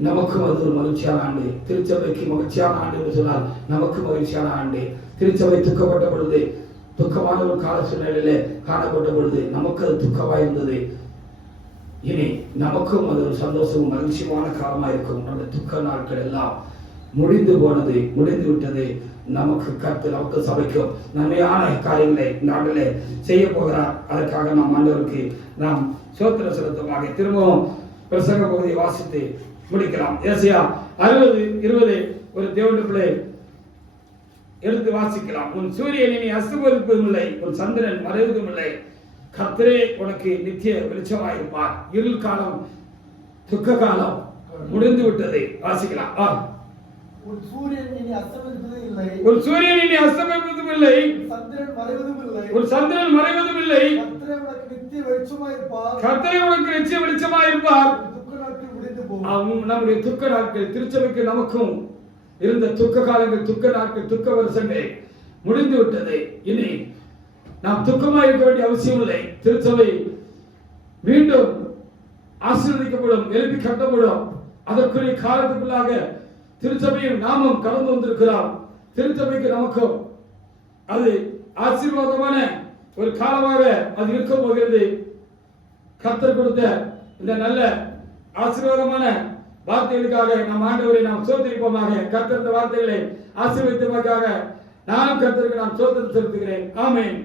நமக்கும் அது ஒரு மகிழ்ச்சியான ஆண்டு. திருச்சபைக்கு மகிழ்ச்சியான ஆண்டு என்று சொன்னால் நமக்கு மகிழ்ச்சியான ஆண்டு. திருச்சபை துக்கப்பட்ட பொழுது, துக்கமான ஒரு கால சூழ்நிலையிலே காணப்பட்ட பொழுது நமக்கு அது துக்கமாக இருந்தது. இனி நமக்கும் அது ஒரு சந்தோஷமும் மகிழ்ச்சியான காலமாக இருக்கும். அந்த துக்க நாட்கள் எல்லாம் முடிந்து போனது, முடிந்து விட்டது. நமக்கு கர்த்தர் நமக்கு சபைக்கும் நன்மையான காரியங்களை நாட்டிலே செய்ய போகிறார். அதற்காக நாம் ஆண்டவருக்கு நாம் ஸ்தோத்திர செலுத்துமாக திரும்பவும் பிரசங்க பகுதியை வாசித்து முடிக்கலாம். ஏசாயா 60:20 ஒரு தேவனுடைய பிள்ளை எடுத்து வாசிக்கலாம். உன் சூரியன் இனி அஸ்தமிப்பதும் இல்லை, உன் சந்திரன் மறைவதும் இல்லை. கர்த்தரே உனக்கு நித்திய வெளிச்சமாயிருப்பார். இருள் காலம், துக்க காலம் முடிந்து விட்டது. வாசிக்கலாம். உன் சூரியன் இனி அஸ்தமிப்பதும் இல்லை, உன் சூரியன் இனி அஸ்தமிப்பதும் இல்லை, சந்திரன் மறைவதும் இல்லை, உன் சந்திரன் மறைவதும் இல்லை. கர்த்தரே உனக்கு நித்திய வெளிச்சமாயிருப்பார். கர்த்தரே உனக்கு நித்திய வெளிச்சமாயிருப்பார். துக்க நாட்கள் முடிந்து போகும். நம்முடைய துக்க நாட்கள், திருச்சபைக்கு நமக்கும் இருந்த துக்க காலங்கள், துக்க நாட்கள், துக்க வருஷங்கள் முடிந்து விட்டது. இனி நாம் துக்கமாக இருக்க வேண்டிய அவசியம் இல்லை. திருச்சபை மீண்டும் ஆசீர்வதிக்கப்படும், எழுப்பி கட்டப்படும். அதற்குரிய காலத்துக்குள்ளாக திருச்சபையும் நாமும் கடந்து வந்திருக்கிறோம். திருச்சபைக்கு நமக்கும் அது ஆசீர்வாதமான ஒரு காலமாக அது இருக்க போகிறது. கர்த்தர் கொடுத்த இந்த நல்ல ஆசீர்வாதமான வார்த்தைகளுக்காக நம் ஆண்டவரை நாம் ஸ்தோத்திரிப்போமாக. கர்த்தர் இந்த வார்த்தைகளை ஆசீர்வதித்ததற்காக நான் கர்த்தருக்கு நான் ஸ்தோத்திரம் செலுத்துகிறேன். ஆமென்.